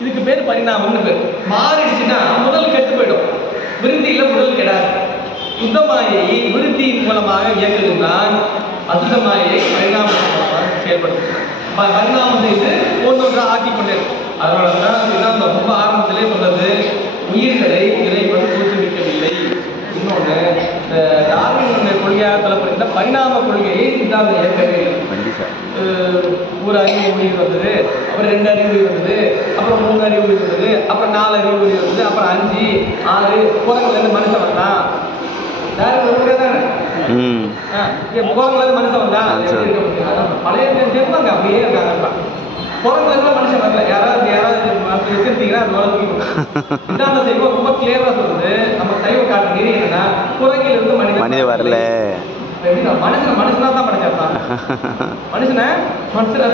இதுக்கு பேர் பரிணாமம்னு பேர். மாறிடுச்சுன்னா முதல் கெட்டு போயிடும். விருத்தியில முதல் கெடாது. சுத்தமாயை விருத்தியின் மூலமாக இயக்குதுதான் அசுத்தமாயை பரிணாமம் மூலமாக செயல்படுத்தும். பரிணாமம் செய்து ஒன்றொன்றா ஆக்கி கொண்டே இருக்கும். அதனால தான் ரொம்ப ஆரம்பத்திலே சொன்னது, உயிர்களை இறைவன் தோற்றுவிக்கவில்லை. இன்னொன்று, இந்த டார்வினுடைய கொள்கையாக சொல்லப்படுகின்ற பரிணாம கொள்கையை சித்தாந்தம் ஏற்கவே இல்லை. ஒரு அறிவு உயிர் வந்தது, அப்புறம் 2 அறிவு உயிர் வந்தது, அப்புறம் 3 அறிவு உயிர் வந்தது, அப்புறம் 4 அறிவு உயிர் வந்தது, அப்புறம் 5, 6 குரங்குலேருந்து மனுஷன் வந்தான். குரங்குலேருந்து மனுஷன் வந்தான். பழைய ஜென்மங்க அப்படியே இருக்காங்க. குரங்குலேருந்து மனுஷன் வரல. யாராவது வச்சிருந்தீங்கன்னா அது வளர்த்து சித்தாந்த சைவம் ரொம்ப கிளியரா சொல்லுது. நம்ம சைவ காட்டு நெறி என்னன்னா, குரங்கிலிருந்து மனிதன் வரல. மனுஷனா தான் படைச்சாப்பா. மனுஷனை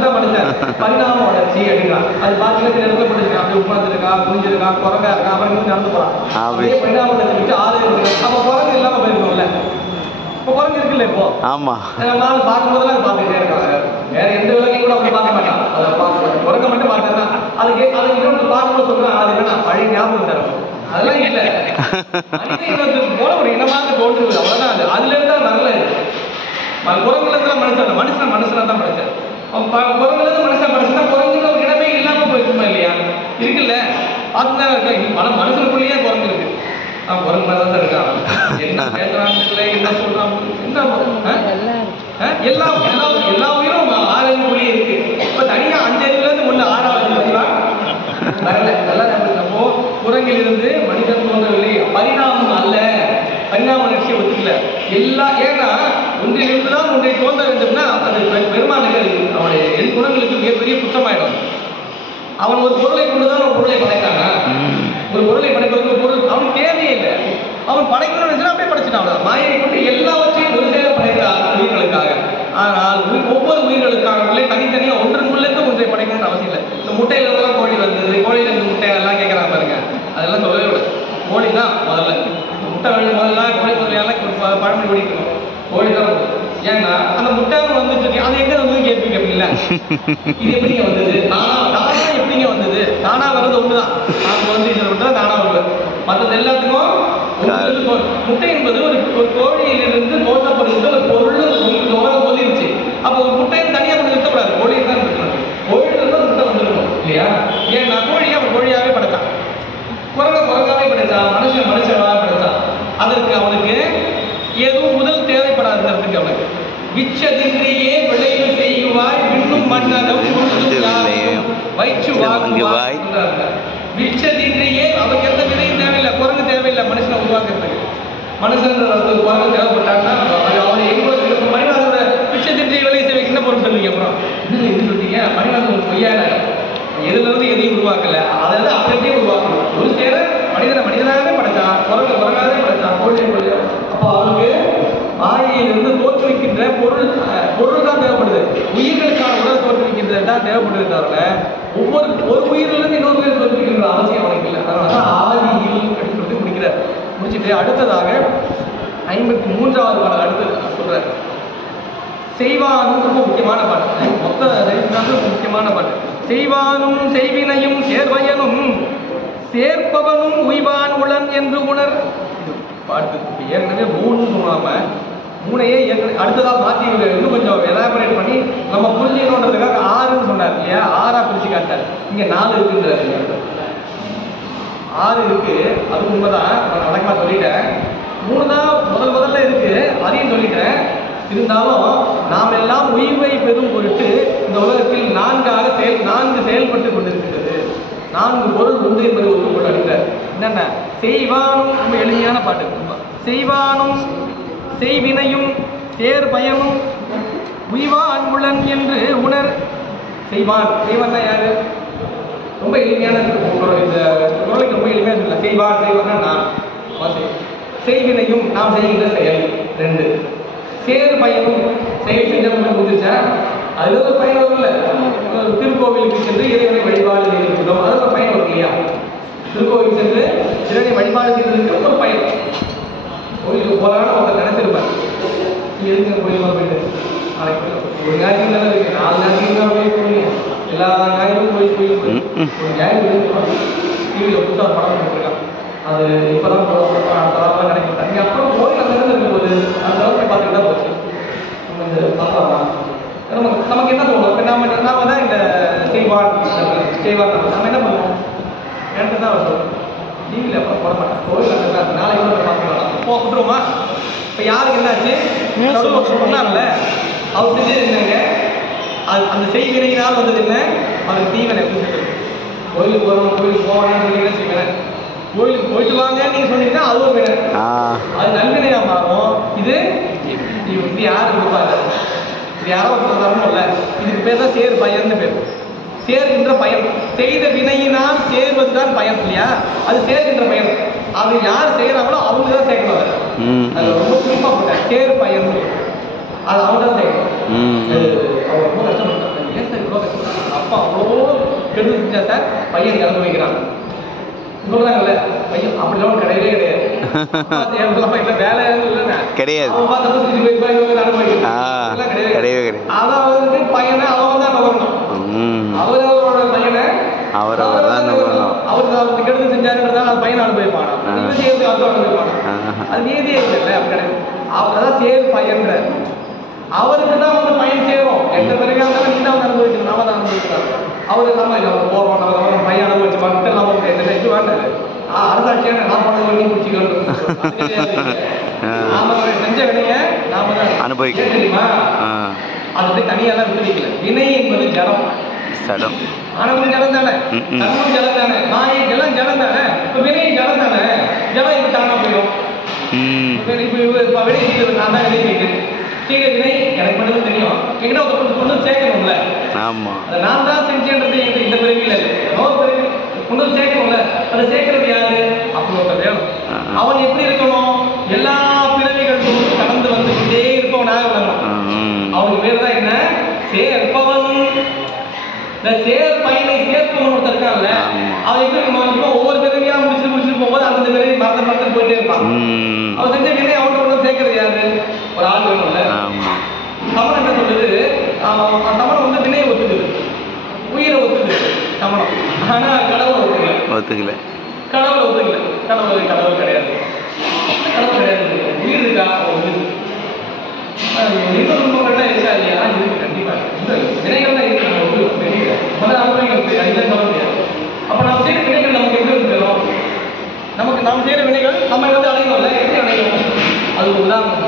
தான் படைச்சார். பரிணாம வளர்ச்சி அப்படின்னா அது பாத்தீங்கன்னா சில இடத்துல படிச்சிருக்கா, அப்படி உட்காந்துருக்கா, குனிஞ்சிருக்கா, குரங்கா இருக்கா, அப்புறம் நடந்து போறான். அப்படியே பரிணாம வளர்ச்சி வச்சு 6 இருக்கு. அப்ப குரங்கு இல்லாம போயிருக்கோம்ல. இப்போ குரங்கு இருக்குல்ல. இப்போ ஆமா, நானும் பார்க்கும்போதெல்லாம் அது பார்த்துக்கிட்டே இருக்காங்க. வேற எந்த விலகையும் கூட அப்படி பார்க்க மாட்டான். அதை பார்க்க குரங்க மட்டும் பார்த்தா அதுக்கு இன்னொன்று பார்க்கும்போது சொல்றான், அது என்ன பழைய ஞாபகம் தரும். அதெல்லாம் இல்லை. மனித இனத்துக்கு போல ஒரு இனமாக தோன்றுவது, அவ்வளவுதான். அது அதுல இருந்தா நல்ல குரங்குல இருந்தா மனுஷனா தான் படைச்சார். குரங்குல இருந்து மனுஷன் படைச்சா குரங்குல ஒரு இடமே இல்லாம போயிருக்குமா இல்லையா? இருக்குல்ல, பார்த்துதான் இருக்கா. மனுஷனுக்குள்ளேயே குரங்கு இருக்கு. குரங்கு தான் சார் இருக்கான். என்ன பேசுறாங்க, என்ன சொல்றாங்க, எல்லா உயிரும் 6 அறிவுக்குள்ளேயே இருக்கு. இப்ப தனியா 5 அறிவுல இருந்து 6வது வரல. நல்லா அப்போ குரங்கிலிருந்து மனிதன் தோன்றவில்லை. பரிணாமம் அல்ல, பரிணாம வளர்ச்சியை ஒத்துக்கல. ஏன்னா ஒன்றிலிருந்து தான் ஒன்றை தோன்ற வேண்டும்னா அது பெருமானுக்கு அவனுடைய என் குணங்களுக்கு மிகப்பெரிய குற்றமாயிடும். அவன் ஒரு பொருளை கொண்டுதான் ஒரு பொருளை படைத்தாங்க. ஒரு பொருளை படைப்பதற்கு ஒரு பொருள் அவன் தேவையே இல்லை. அவன் படைக்கணும்னு அப்படியே படைச்சிட்டான். மாயை கொண்டு எல்லாவற்றையும் ஒரு சேர படைத்தான் உயிர்களுக்காக. ஆனால் ஒவ்வொரு உயிர்களுக்காகவே தனித்தனியா ஒன்றுக்குள்ளேருந்து ஒன்றை படைக்கணும்னு அவசியம் இல்லை. இந்த முட்டையில இருந்தெல்லாம் கோழி வந்தது, கோழியில இருந்து முட்டை எல்லாம் கேட்கறாங்க பாருங்க. அதெல்லாம் சொல்லவே விட. கோழி தான் முதல்ல முட்டை முதல்ல கோழி முதலையெல்லாம் பழமொழி ஓடிக்கணும். கோழி தான் வந்தது. ஏன்னா அந்த முட்டை வந்துட்டு அது எங்க வந்து கேட்பீங்க அப்படிங்களா? இது எப்படிங்க வந்தது? தானா எப்படிங்க வந்தது? தானா வர்றது ஒண்ணுதான். நாம வந்து இதில் விட்டா தானா வருது. மற்றது எல்லாத்துக்கும் முட்டை என்பது ஒரு கோழியிலிருந்து தோற்றப்படுகின்ற ஒரு பொருள் உங்களுக்கு சொல்லிருச்சு. அப்போ ஒரு முட்டையை தனியா கொண்டு நிறுத்தக்கூடாது, கோழியை தான் இருக்கணும். கோழியிலிருந்து முட்டை வந்துருக்கும் இல்லையா? ஏன்னா கோழியை அவன் கோழியாவே படைத்தான், குரங்காவே படைத்தான், மனுஷனாவே படைத்தான். அதற்கு அவனுக்கு எதுவும் முதல் தேவைப்படாததுக்கு அவனுக்கு விச்சதின்றியே விளைவு செய்வாய் விண்ணும் மன்னகம் வயிற்று வாங்குவாய். விச்சதின்றியே அவருக்கு எந்த விதையும் தேவையில்லை, குரங்கு தேவையில்லை மனுஷனை உருவாக்குறதுக்கு. மனுஷன் குரங்கு தேவைப்பட்டாங்கன்னா அவனை எங்க மணிநாதோட விச்சதின்றிய விளைவு செய்வதற்கு என்ன பொருள் சொல்லுவீங்க? அப்புறம் என்ன எது சொல்றீங்க? மணிநாதன் ஒரு பொய்யான எதுல இருந்து எதையும் உருவாக்கல, அதாவது அப்படியே உருவாக்கணும். ஒரு சேர மனிதனாகவே படைச்சான், குரங்காகவே படைச்சான், கோழி. அப்போ அவனுக்கு மாயையிலிருந்து தோற்றுவிக்கின்ற பொருள் தான் தேவைப்படுது. உயிர்களுக்கான உடல் தோற்றுவிக்கின்றது தான் தேவைப்படுது தவிர ஒரு உயிரிலிருந்து இன்னொரு உயிர் தோற்றுவிக்கின்ற அவசியம் அவனுக்கு இல்லை. அதனால ஆதியில் அப்படின்னு சொல்லி முடிச்சுட்டு அடுத்ததாக 53வது பாடல் அடுத்து சொல்றாரு. செய்வானும் ரொம்ப முக்கியமான பாட்டு, மொத்த முக்கியமான பாட்டு. செய்வானும் செய்வினையும் சேர்வயனும் சேர்ப்பவனும் உய்வான் உளன் என்று உணர். பாட்டு ஏற்கனவே 3 சொல்லாம 3ஐயே அடுத்ததாக மாற்றி இன்னும் கொஞ்சம் எலாபரேட் பண்ணி நம்ம புரிஞ்சுக்கணுன்றதுக்காக 6ன்னு சொன்னார் இல்லையா? 6ஆ பிரிச்சு காட்டார். இங்க 4 இருக்குன்றாரு. 6 இருக்கு, அது உண்மைதான், நான் வழக்கமாக சொல்லிட்டேன். 3 தான் முதல்ல இருக்கு, அதையும் சொல்லிட்டேன். இருந்தாலும் நாம் எல்லாம் உய்வை பெறும் பொருட்டு இந்த உலகத்தில் 4 செயல்பட்டு கொண்டிருக்கிறது. 4 பொருள் உண்டு என்பதை ஒத்துக்கொண்டு அடித்தார். என்னென்ன? செய்வானும், ரொம்ப எளிமையான பாட்டு. செய்வானும் செய்வினையும் தேர் பயனும் உய்வான் உளன் என்று உணர். செய்வான்னா யாரு? ரொம்ப எளிமையான இந்த குரலுக்கு ரொம்ப எளிமையாக சொல்லல. செய்வான்னா நான். செய்வினையும் நாம் செய்கின்ற செயல் 2. சேர் பயனும் செயல் செஞ்ச முடிஞ்சிச்சா? அதுல ஒரு பயன் வரும் இல்லை? திருக்கோவிலுக்கு சென்று இறைவனை வழிபாடு செய்திருக்கிறோம், அது ஒரு பயன் வரும் இல்லையா? திருக்கோவில் சென்று இறைவனை வழிபாடு செய்திருக்கிற ஒரு பயன். கோயிலுக்கு போகலான்னு ஒருத்தர் நினைச்சிருப்பார், எதுக்கு கோயிலுக்கு போயிட்டு நாளைக்கு ஒரு ஞாயிற்று தானே இருக்கு, 4 ஞாயிற்று தான் போய் எல்லா ஞாயிற்றும் கோயில் ஒரு ஞாயிற்று டிவியில் புதுசாக படம் போட்டுருக்கான். அது இப்போதான் தரமாக நினைக்கிறேன். அப்புறம் கோயில் அந்த இடத்துல இருக்கும்போது அந்த அளவுக்கு பார்த்துக்கிட்டா போச்சு. பார்க்கலாம் நமக்கு என்ன தோணும்? இப்போ நாம தான் இந்த செய்வான் நம்ம என்ன பண்ணுவோம்? எனக்கு தான் அவர் சொல்லுவோம், டிவியில் அப்புறம் போட மாட்டேன், கோயில் அந்த நாளைக்கு கூட பார்க்கலாம் விட்டுருவோமா? இப்போ யாருக்கு என்னாச்சு? சொன்னார்ல, அவர் செஞ்சது என்னங்க? அந்த செய்வினையினால் வந்தது என்ன? அவருக்கு தீவனை. கோயிலுக்கு போவான்னு சொன்னீங்கன்னா செய்வேன், கோயிலுக்கு போயிட்டு வாங்க நீங்க சொன்னீங்கன்னா அது ஒரு வினை, அது நல்வினையா மாறும். இது யாரு கொடுப்பாங்க? இது யாரோ தரணும்ல. இதுக்கு பேர் தான் சேர் பயன்னு பேர். சேர்கின்ற பயன், செய்த வினையினால் சேர்வதுதான் பயன் இல்லையா? அது சேர்கின்ற பயன். அது யார் செய்யறாங்களோ அவங்க தான் சேர்க்கணும். அது ரொம்ப குறிப்பா போட்டேன், சேர் பயன், அது அவங்க தான் செய்யணும். அவங்க ரொம்ப கஷ்டப்பட்டாங்க. ஏன் சார் இவ்வளோ கஷ்டப்பட்டாங்க? அப்பா அவ்வளோ கெடுதல் செஞ்சா சார் பையன் இறந்து வைக்கிறாங்க சொல்றாங்கல்ல. பையன் அப்படிலாம் கிடையவே கிடையாது. வேலை கிடையாது, அதாவது பையனை அவன் தான் நகரணும், அவரோட பையனை அவருக்கு கெடுதல் செஞ்சாருன்றதால அது பையனை அனுபவிப்பானா, அது நீதியே இல்லை. அப்படி கிடையாது. அதான் சேர் பையன்ற அவருக்கு தான் பயன் சேரும். எந்த பிறகு இருந்தாலும் நீ தான் அனுபவிக்கணும், நாம தான் அனுபவிக்கிறாங்க. அவருக்கு நம்ம போறோம், நம்ம பையன் அனுபவிச்சு மக்கள் நம்ம இது வேண்டாது. அரசாட்சியான நான் பண்ண நீ பிடிச்சிக்கணும். நாம செஞ்ச வினைய நாம தான் அனுபவிக்க தெரியுமா? அது தனியாலாம் விட்டுவிக்கல. வினை என்பது ஜலம், ஆனவன் ஜலம் தானே, கர்மம் ஜலம் தானே, மாயை ஜலம் ஜலம் தானே, இப்போ வினையும் ஜலம் தானே. ஜலம் இது தானா போயிடும். இப்போ வினை நான் தான் வினை செய்கிறேன், செய்கிற வினை எனக்கு மட்டும் தெரியும். எங்கிட்ட ஒரு கொண்டு சேர்க்கணும்ல. அதை நான் தான் செஞ்சேன்றது எங்களுக்கு இந்த பிறவியில் இல்லை, இன்னொரு பிறவி கொண்டு சேர்க்கணும்ல. அதை சேர்க்கறது யாரு? அப்படி ஒருத்தர் வேணும். அவன் எப்படி இருக்கணும்? எல்லா பிறவிகளும் கடந்து வந்துகிட்டே இருப்பவனாக விளங்கணும். அவனுக்கு பேர் தான் என்ன? சேர்ப்பவன். இந்த சேர் பயனை சேர்ப்பவன் ஒருத்தர் இருக்கான்ல, அவன் எப்படி ஒவ்வொரு பிறவியா முடிச்சுட்டு போகும்போது அந்த பிறவி மறந்து போயிட்டே இருப்பான். அவன் செஞ்ச வினை அவன் ஒன்று சேர்க்கறது யாரு? ஒரு ஆள் வேணும்ல. சமணம் என்ன சொல்லுது? சமணம் வந்து வினையை ஒத்துக்குது, உயிரை ஒத்துக்குது சமணம். ஆனா கடவுளை ஒத்துக்கல. கடவுள் கிடையாது. உயிர் இருக்கா? துன்பங்கள்லாம் இருக்கா இல்லையா? இருக்கு, கண்டிப்பா வினைகள் தான் இருக்கு. நம்ம ஒத்துக்கல முதல்ல அனுபவிக்க இல்லைன்னு சொல்ல முடியாது. அப்ப நம்ம செய்யற வினைகள் நமக்கு எப்படி வந்து பெறும்? நமக்கு நாம் செய்யற வினைகள் நம்ம வந்து அடையணும்ல. எப்படி அடையணும்? அது ஒரு உதாரணம்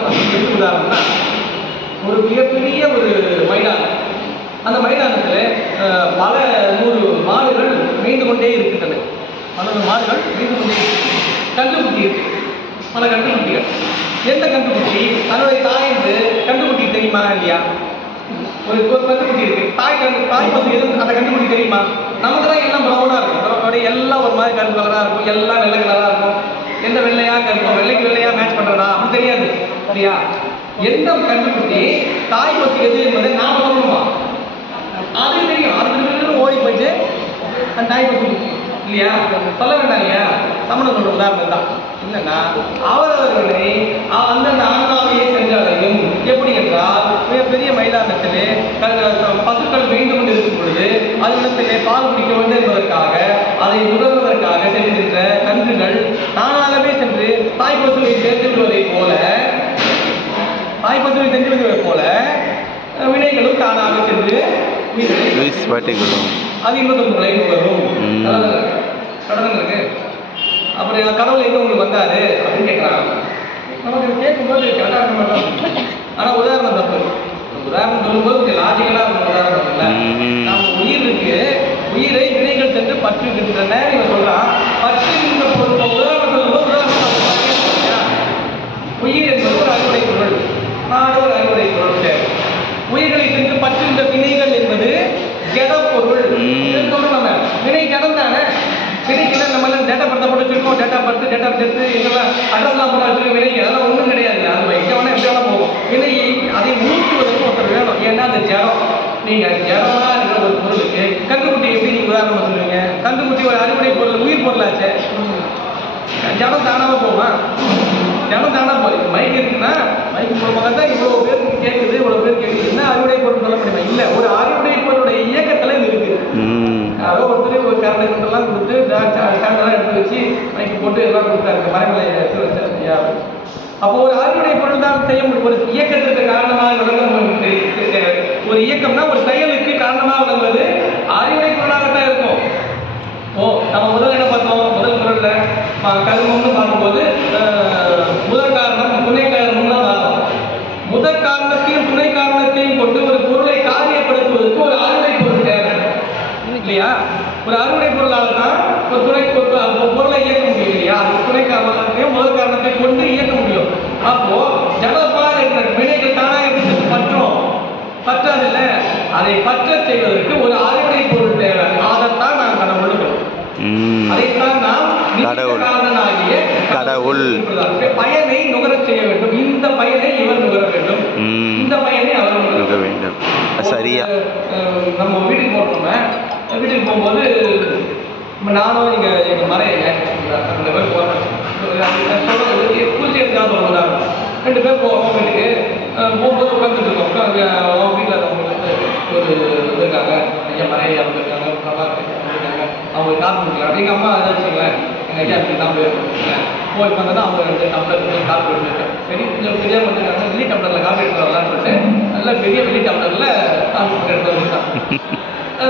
தான். ஒரு மிகப்பெரிய ஒரு மைதானம், அந்த மைதானத்தில் பல 100 மாடுகள் மீண்டு கொண்டே இருக்கின்றன. 12 மாடுகள் மீண்டு கொண்டே இருக்கு. கண்டுக்குட்டி இருக்கு, பல கண்டுக்குட்டிகள். எந்த கண்டுக்குட்டி தன்னுடைய தாய் என்று கண்டுக்குட்டி தெரியுமா இல்லையா? ஒரு கண்டுக்குட்டி இருக்கு, தாய் பசு எது அந்த கண்டுக்குட்டி தெரியுமா? நமக்கு தான் எல்லாம் ப்ரௌனா இருக்கும், நம்மளுடைய எல்லாம் ஒரு மாதிரி கருப்பு கலராக இருக்கும், எல்லாம் வெள்ளை கலராக இருக்கும். எந்த வெள்ளையா கருப்போம், வெள்ளைக்கு வெள்ளையா மேட்ச் பண்றதா அப்படின்னு தெரியாது சரியா? எந்த கண்டுக்குட்டி தாய் பசு எது என்பதை நாம சொல்லணுமா? அது தெரியும். அதுக்கு ஓடி போயிட்டு அந்த தாய் பசு இல்லையா சொல்ல வேண்டாம் இல்லையா? சமணம் சொல்ற உதாரணம் தான். என்னன்னா அவரவர்களை அந்தந்த ஆன்மாவையே சென்றடையும். எப்படி என்றால் மிகப்பெரிய மைதானத்திலே பசுக்கள் மீண்டு கொண்டு இருக்கும் பொழுது அதனிடத்திலே பால் குடிக்க வேண்டும் என்பதற்காக, அதை நுகர்வதற்காக செல்கின்ற கன்றுகள் தானாகவே சென்று தாய் பசுவை சேர்த்து விடுவதைப் போல, சென்று விடுவதைப் போல வினைகளும் தானாக சென்று அது இன்னொரு முறை வரும். கடந்து இருக்கு அப்புறம் கடவுள் எங்க உங்களுக்கு வந்தாரு அப்படின்னு கேட்குறாங்க. நமக்கு கேட்கும்போது கரெக்டாக இருக்க மாட்டோம். ஆனால் உதாரணம் தப்பு. உதாரணம் சொல்லும்போது கொஞ்சம் லாஜிக்கலாக ஒரு உதாரணம் இல்லை. நம்ம உயிர் இருக்கு, உயிரை வினைகள் சென்று பற்றுகின்றன இவன் சொல்றான். பற்றுகின்ற உதாரணம் சொல்லும்போது உயிர் என்பது ஒரு அறுவடை பொருள், நாடு ஒரு அறுவடை பொருள். உயிர்களை சென்று பற்றுகின்ற வினைகள் என்பது ஜட பொருள். நம்ம வினை ஜடம் தானே. வினைக்குள்ள நம்ம டேட்டா பர்த்தை போட்டு வச்சிருக்கோம். டேட்டா பர்த்து, டேட்டா டெத்து, இதெல்லாம் அட்ரஸ்லாம் போட்டு வச்சிருக்கோம். வினைக்கு அதெல்லாம் ஒன்றும் கிடையாது. அது எங்கே வேணா எப்படி வேணா போகும். வினையை அதை நீக்குவதற்கு ஒருத்தர் வேணும். ஏன்னா அந்த ஜடம், நீங்க ஜடமா இருக்கிற ஒரு பொருளுக்கு கன்றுக்குட்டி எப்படி நீங்க உதாரணம் சொல்லுவீங்க? கன்றுக்குட்டி ஒரு அறுவடை பொருள், உயிர் பொருளாச்சு. ஜடம் தானாக போகுமா? ஜனம் தானா போகுது. மைக் இருக்குன்னா மைக் மூலமாக தான் இவ்வளோ பேருக்கு கேட்குது, இவ்வளோ பேர் கேட்குதுன்னா அறுவடை பொருள் சொல்ல முடியுமா? இல்லை, ஒரு அறுவடை பொருளுடைய இயக்கத்தில் இது இருக்கு. யாரோ ஒருத்தர் ஒரு கரண்ட் எல்லாம் கொடுத்து ஸ்டாண்டெல்லாம் எடுத்து வச்சு மைக்கு போட்டு எல்லாம் கொடுத்தாரு, மரங்களை எடுத்து வச்சாரு. அப்போ ஒரு அறுவடை பொருள் தான் செய்ய முடியும். ஒரு இயக்கத்திற்கு காரணமாக விளங்குவது, ஒரு இயக்கம்னா ஒரு செயலுக்கு காரணமாக விளங்குவது அறுவடை பொருளாகத்தான் இருக்கும். நம்ம முதல்ல என்ன பார்த்தோம்? முதல் பொருள்ல கருமம்னு பார்க்கும்போது முதல் காரணம் துணை காரணம் தான் பார்த்தோம். முதல் காரணத்தையும் துணை காரணத்தையும் கொண்டு ஒரு பொருளை காரியப்படுத்துவதற்கு ஒரு அறுவடை பொருள் தேவை இல்லையா? ஒரு அறுவடை பொருளால் தான் ஒரு துணை பொருளை இயக்க முடியும் இல்லையா? அது துணை காரணத்தையும் முதல் காரணத்தை கொண்டு இயக்க முடியும். அப்போ ஜடமாக இருக்கிற வினைகள் தானாக இருக்கிறது பற்றும் பற்றாதில்லை. அதை பற்ற செய்வதற்கு ஒரு அறுவடை பொருள் தேவை. அதைத்தான் நான் கடவுள். அதைத்தான் நாம் காரணனாகிய கடவுள் பயனை நுகர செய்ய வேண்டும். இந்த பயனை இவர் நுகர வேண்டும், இந்த பயனை அவர் நுகர வேண்டும். சரியா நம்ம வீட்டுக்கு போட்டோம்னா, வீட்டுக்கு போகும்போது நானும் எங்க மறையங்க 2 பேர் போறோம். பூச்சி எடுக்காத சொல்லுறாங்க. 2 பேர் போவோம் வீட்டுக்கு. போகும்போது உட்காந்துட்டு இருக்கோம். அவங்க வீட்டில் ஒரு இருக்காங்க, ஐயா மறைய அவங்க இருக்காங்க, பிரபா இருக்காங்க, அவங்க காப்பி கொடுக்குறாங்க. எங்கள் அம்மா அதை வச்சுங்களேன், எங்கள் ஐயா அப்படி தான் போய் வந்தோன்னா அவங்க 2 டம்ளர் காப்பி எடுத்துருக்காங்க. சரி, கொஞ்சம் பெரிய வந்துருக்காங்க, வெள்ளி டம்ளரில் காப்பி எடுத்து வரலான்னு சொல்லிட்டு நல்லா பெரிய வெள்ளி டம்ளரில் காப்பி எடுத்து வந்துருக்காங்க.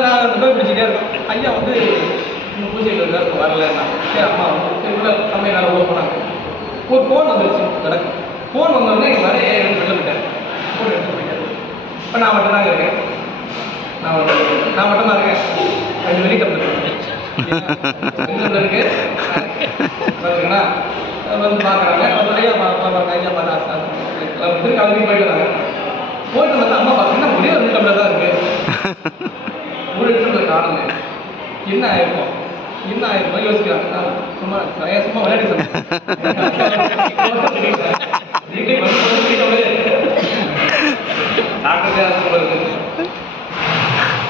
நான் 2 பேர் பிடிச்சிட்டே இருக்கோம். ஐயா வந்து இன்னும் பூஜை வரலன்னா, சரி அம்மா வந்து சரி உள்ள அம்மையை வேலை ஓ போனாங்க. ஒரு ஃபோன் வந்துருச்சு எனக்கு. ஃபோன் வந்தோடனே எங்கள் வேலை எடுத்து வெளில போயிட்டார். ஃபோன் எடுத்து போயிட்டார். இப்போ நான் மட்டும் தாங்க இருக்கேன். நான் மட்டும் தான் இருக்கேன். 2 வெள்ளி டம்ளர் இருக்கு. பார்த்தீங்கன்னா வந்து பார்க்குறாங்க. ஐயா பார்ப்பாங்க, ஐயா பார்த்தா கிளம்பி போயிட்டு வராங்க. போயிட்டு வந்து அம்மா பார்த்தீங்கன்னா ஒரே ஒரு டம்ளர் தான் இருக்கு. ஒரு டம்ளர் காணுங்க. என்ன ஆயிருக்கும் யோசிக்கிறாங்க. சும்மா விளையாடி சொன்னேன்.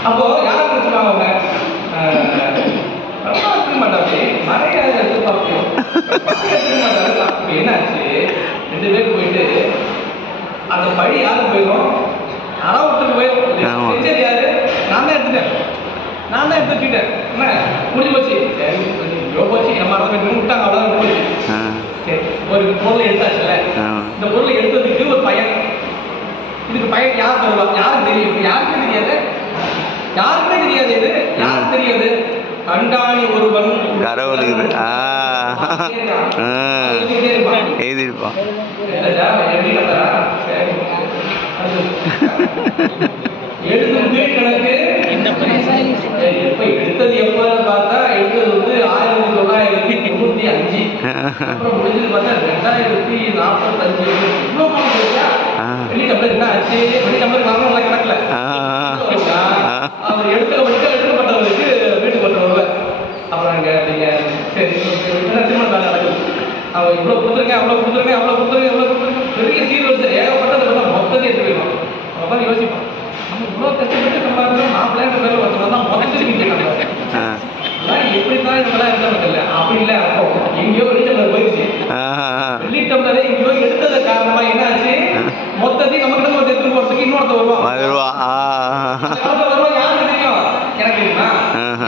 அப்போ யாரை சொல்லுவாங்க? மாட்டாங்க, மறைய எதிர்பார்ப்பு என்னாச்சு? 2 பேருக்கு போயிட்டு அந்த பழி யாருக்கு போயிடும்? அறவுட்டுக்கு போயிடும். செஞ்சது யாரு? நான் தான் எடுத்துட்டேன். என்ன முடிஞ்சு போச்சு. சரி போச்சு, நம்ம அதை விட்டாங்க, அவ்வளோதான் போச்சு. சரி, ஒரு பொருளை எடுத்தாச்சுல்ல, இந்த பொருளை எடுத்ததுக்கு ஒரு பயன். இதுக்கு பயன் யார் தருவா? யாருக்கு தெரியும்? யாருக்குமே தெரியாது. இது யாருக்கு தெரியாது? கண்டாணி ஒருவன் கடவுளுக்கு எழுதிருப்பான். எழுதும் கணக்கு எடுத்தது எப்பன்னு பார்த்தா எடுத்தது வந்து 1995. அப்புறம் முடிஞ்சது பார்த்தா 2045. வெள்ளி டம்ளர் என்ன ஆச்சு? வெள்ளி டம்ளர் வாங்கலாம் கணக்குல அவர் எடுக்கப்பட்டவருக்கு வீட்டுக்கு கொண்டு. அப்புறம் அங்கே நீங்க சரி திருமணம் வேலை நடக்குது. அவர் இவ்வளோ கொடுத்துருங்க, பெரிய சீர் வந்து ஏகப்பட்டதை பார்த்தா மொத்தத்தை எடுத்து போயிடும். அவன் தான் யோசிப்பான், நம்ம இவ்வளோ கஷ்டப்பட்டு சம்பாதிக்கிறோம், மாப்பிள்ளைன்ற பேரில் ஒருத்தர் தான் மொத்தத்துக்கு எப்படித்தான் இதெல்லாம் இருந்தவங்க இல்லை. அப்படி இல்லை, அப்போ எங்கேயோ வெள்ளி டம்ளர் போயிடுச்சு. வெள்ளி டம்ளரை எங்கேயோ எடுத்தது காரணமா என்ன ஆச்சு? மொத்தத்தையும் நமக்கு ஒரு எடுத்துட்டு போறதுக்கு இன்னொருத்தர் வருவான். யாருக்கு தெரியும்? எனக்கு தெரியுமா?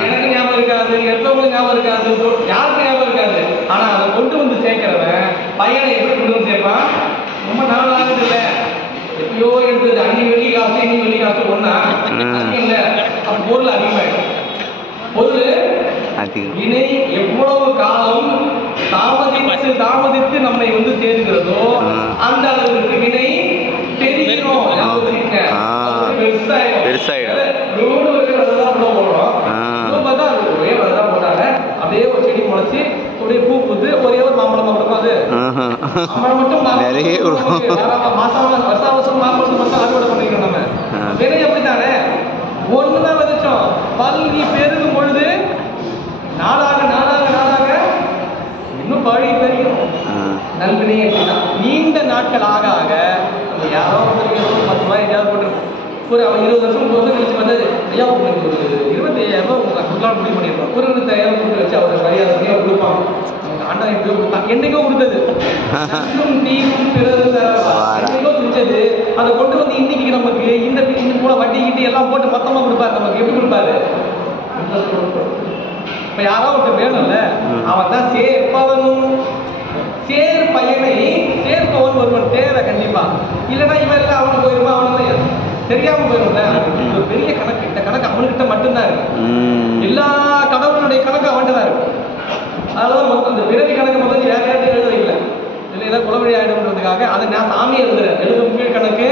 எனக்கு ஞாபகம் இருக்காது, எடுத்தவங்களுக்கு ஞாபகம் இருக்காது, யாருக்கு ஞாபகம் இருக்காது. ஆனா அதை கொண்டு வந்து சேர்க்கிறவன் பையனை எப்படி கொண்டு வந்து சேர்ப்பான்? ரொம்ப நாள் ஆகுது இல்லை, எப்பயோ எடுத்தது. அன்னி வெள்ளி காசு ஒன்னா இல்லை, அப்ப பொருள் அதிகமாயிடும். பொருள் அதிகம். வினை எவ்வளவு காலம் தாமதித்து நம்மை வந்து தேடுகிறதோ அந்த அளவுக்கு வினை பெருகிடும். அப்படியே ஒரு செடி முளைச்சு அப்படியே பூ பூத்து ஒரே ஒரு மாம்பழம் கொடுக்கும். அது மாம்பழம் மட்டும் வருஷம் அறுவடை பண்ணிக்கிறோம். நம்ம வினை அப்படித்தானே, ஒண்ணுதான் விதைச்சோம், பல்கி பெருகும் பொழுது நாளாக நாளாக நாளாக இன்னும் பழி பெருகும். நல்வினை அப்படிதான் நீண்ட நாட்கள் ஆக ஆக யாரோ 10 ரூபாய் எங்கேயாவது போட்டுருக்கோம். ஒரு 20 வருஷம் 30 வருஷம் கழிச்சு வந்து ஐயா உங்களுக்கு ஒரு 25,000 ரூபாய் கொடுக்கலாம் முடிவு பண்ணியிருக்கோம். ஒரு 25,000 கொடுத்து வச்சு அவர் மரியாதையாக கொடுப்பாங்க. அவங்க ஆண்டா எப்படியோ கொடுத்தாங்க, என்னைக்கோ கொடுத்தது என்னைக்கோ செஞ்சது அதை கொண்டு வந்து இன்னைக்கு நமக்கு இந்த கூட வட்டி கிட்டி எல்லாம் போட்டு மொத்தமாக கொடுப்பாரு. நமக்கு எப்படி கொடுப்பாரு? இப்ப யாராவது ஒருத்தர் வேணும்ல, அவன் தான் சேர்ப்பவனும் பயனை சேர்ப்பவன் ஒருவன் தேவை கண்டிப்பா. இல்லைன்னா இவன் இல்லை அவனுக்கு போயிருமா, அவனுக்கு தெரியாம போயிரும்ல. ஒரு பெரிய கணக்கு, இந்த கணக்கு அவனுக்கிட்ட மட்டும்தான் இருக்கு. எல்லா கடவுளுடைய கணக்கு அவன்கிட்ட தான் இருக்கு. அதனாலதான் மொத்தம் இந்த பிறவி கணக்கு முதல் வேற யார்ட்டும் எழுத இல்லை. இல்லை ஏதாவது குளவழி ஆயிடும்ன்றதுக்காக அதை நான் சாமியை எழுதுறேன். எழுதும் கீழ் கணக்கு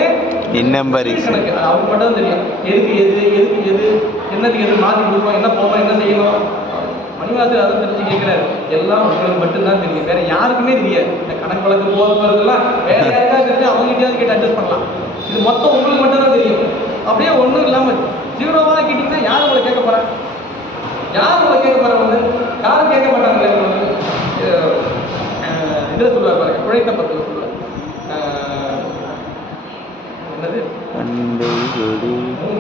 கணக்கு அது அவருக்கு மட்டும் தான் தெரியும். எதுக்கு எது என்னதுக்கு எது மாற்றி கொடுப்போம், என்ன போவோம், என்ன செய்யணும். மணிவாசர் அதை தெரிஞ்சு கேட்கிறாரு. எல்லாம் உங்களுக்கு மட்டும்தான் தெரியும், வேற யாருக்குமே தெரியாது. இந்த கணக்கு வழக்கு போகிறதுலாம் வேற யாருக்காவது தெரிஞ்சு அவங்ககிட்டயாவது கேட்டு அட்ஜஸ்ட் பண்ணலாம். இது மொத்தம் உங்களுக்கு மட்டும் தான் தெரியும். அப்படியே ஒன்றும் இல்லாமல் 0வா கேட்டீங்கன்னா யாரும் உங்களை கேட்க போறா? யாரும் உங்களை கேட்க போறா? வந்து யாரும் கேட்க மாட்டாங்களே. இதில் சொல்லுவார் பாருங்க, குழைத்த பத்தில் சொல்லுவார். என்னது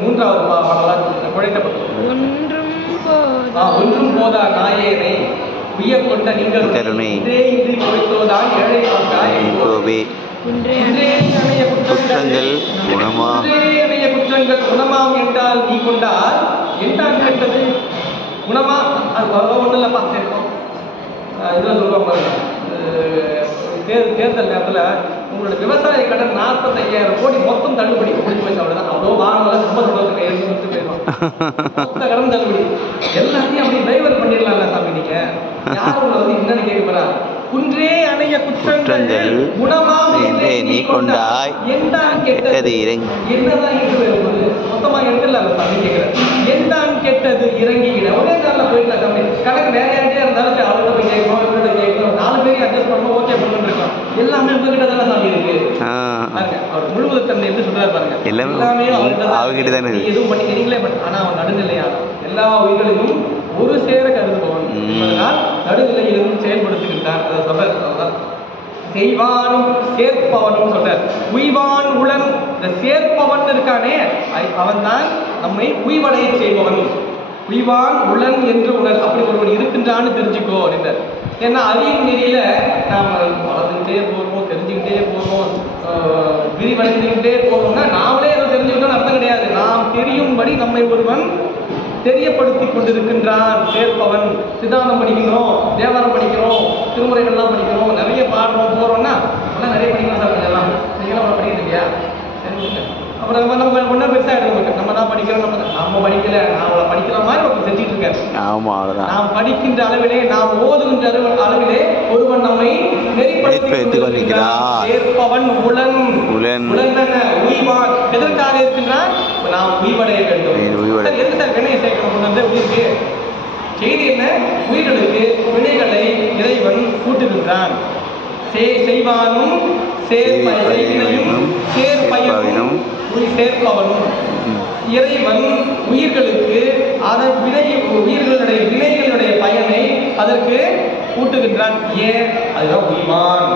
3வது பாடலாக குழைத்த பத்தில் ஒன்றும் போதா நாயேனை உய்ய கொண்ட நீங்கள் இன்றி கொடுத்தோதான் ஏழை குற்றங்கள் குணமாம் என்றால் நீ கொண்டால் என்றால் கெட்டது குணமா? அது ஒன்றும் இல்லப்பா சேர்க்கும். இதில் சொல்லுவாங்க தேர்தல் நேரத்தில் உங்களோட விவசாய கடன் 45,000 கோடி மொத்தம் தள்ளுபடி முடிஞ்சு போச்சு. அவ்வளோதான். அவ்வளோ வாங்கலாம், ரொம்ப சொல்றதுக்கு போயிடும். மொத்த கடன் தள்ளுபடி எல்லாத்தையும் அப்படி டிரைவர் பண்ணிடலாம்ல சாமி. நீங்க யாரும் உங்களை வந்து என்னன்னு கேட்க போறா? குன்றே அணைய குற்றங்கள் குணமாம் என்றே நீ கொண்டாய் என்றான் கெட்டது என்னதான் இருக்கு மொத்தமா எடுக்கல சாமி கேட்கிறேன். என்றான் கெட்டது இறங்கிக்கிட ஒரே நாளில் போயிடலாம் சாமி. கணக்கு வேற யார்கிட்டே இருந்தாலும் அவர்கிட்ட போய் கேட்கணும், இவர்கிட்ட கேட்கணும், 4 பேரையும் அட்ஜஸ்ட் பண்ணணும், ஓகே பண்ணணும் இருக்கோம். எல்லாமே உங்ககிட்ட தானே சாமி இருக்கு. அவர் முழுவதும் தன்னை எப்படி சொல்றாரு பாருங்க. எல்லாமே அவர்கிட்ட தானே எதுவும் பண்ணிக்கிறீங்களே. பட் ஆனா அவன் நடுநிலையான எல்லா உயிர்களையும் ஒரு சேர கருதுபவன் என்பதனால் நடுநிலையிலும் செயல்படுத்துகின்றார். அதை சொல்றார். செய்வானும் சேர்ப்பவனும் சொல்றார். உய்வான் உளன், இந்த சேர்ப்பவன் இருக்கானே அவன் தான் நம்மை உய்வடைய செய்பவன். உய்வான் உளன் என்று உணர். அப்படி ஒருவன் இருக்கின்றான்னு தெரிஞ்சுக்கோ அப்படின்றார். ஏன்னா அறியும் நெறியில நாம் வளர்ந்துக்கிட்டே போகிறோம், தெரிஞ்சுக்கிட்டே போகிறோம், விரிவடைந்துக்கிட்டே போகிறோம்னா நாமளே அதை தெரிஞ்சுக்கிட்டோம்னு அர்த்தம் கிடையாது. நாம் தெரியும்படி நம்மை ஒருவன் தெரியப்படுத்தி கொண்டிருக்கின்றான். சேர்ப்பவன். சித்தாந்தம் படிக்கிறோம், தேவாரம் படிக்கிறோம், திருமுறைகள்லாம் படிக்கிறோம், நிறைய பாடுறோம், போகிறோம்னா அதெல்லாம் நிறைய படிக்கிறோம் சார். இதெல்லாம் நீங்களாம் அவ்வளோ படிக்கிறது இல்லையா? அப்புறம் நம்ம ஒன்றும் பெருசாக எடுக்க நம்ம தான் படிக்கிறோம். நம்ம படிக்கல, நான் அவளை படிக்கிற மாதிரி ஒருத்தர் செஞ்சுட்டு இருக்காரு. நாம் படிக்கின்ற அளவிலே, நாம் ஓதுகின்ற அளவிலே ஒருவன் நம்மை நெறிப்படுத்தி சேர்ப்பவன் உளன். உய்வான் எதற்காக இருக்கின்றான்? நாம் உய்வடைய வேண்டும். எதுக்கு சார் வினையை சேர்க்கணும்? வந்து உயிருக்கு செய்தி என்ன? உயிர்களுக்கு வினைகளை இறைவன் கூட்டுகின்றான். செய்வானும் சேர்ப்பயனும் சேர்ப்பயனும் சேர்ப்பவனும் இறைவன் உயிர்களுக்கு அதன் உயிர்களுடைய வினைகளுடைய பயனை அதற்கு கூட்டுகின்றான். ஏன்? அதுதான் உய்வான்.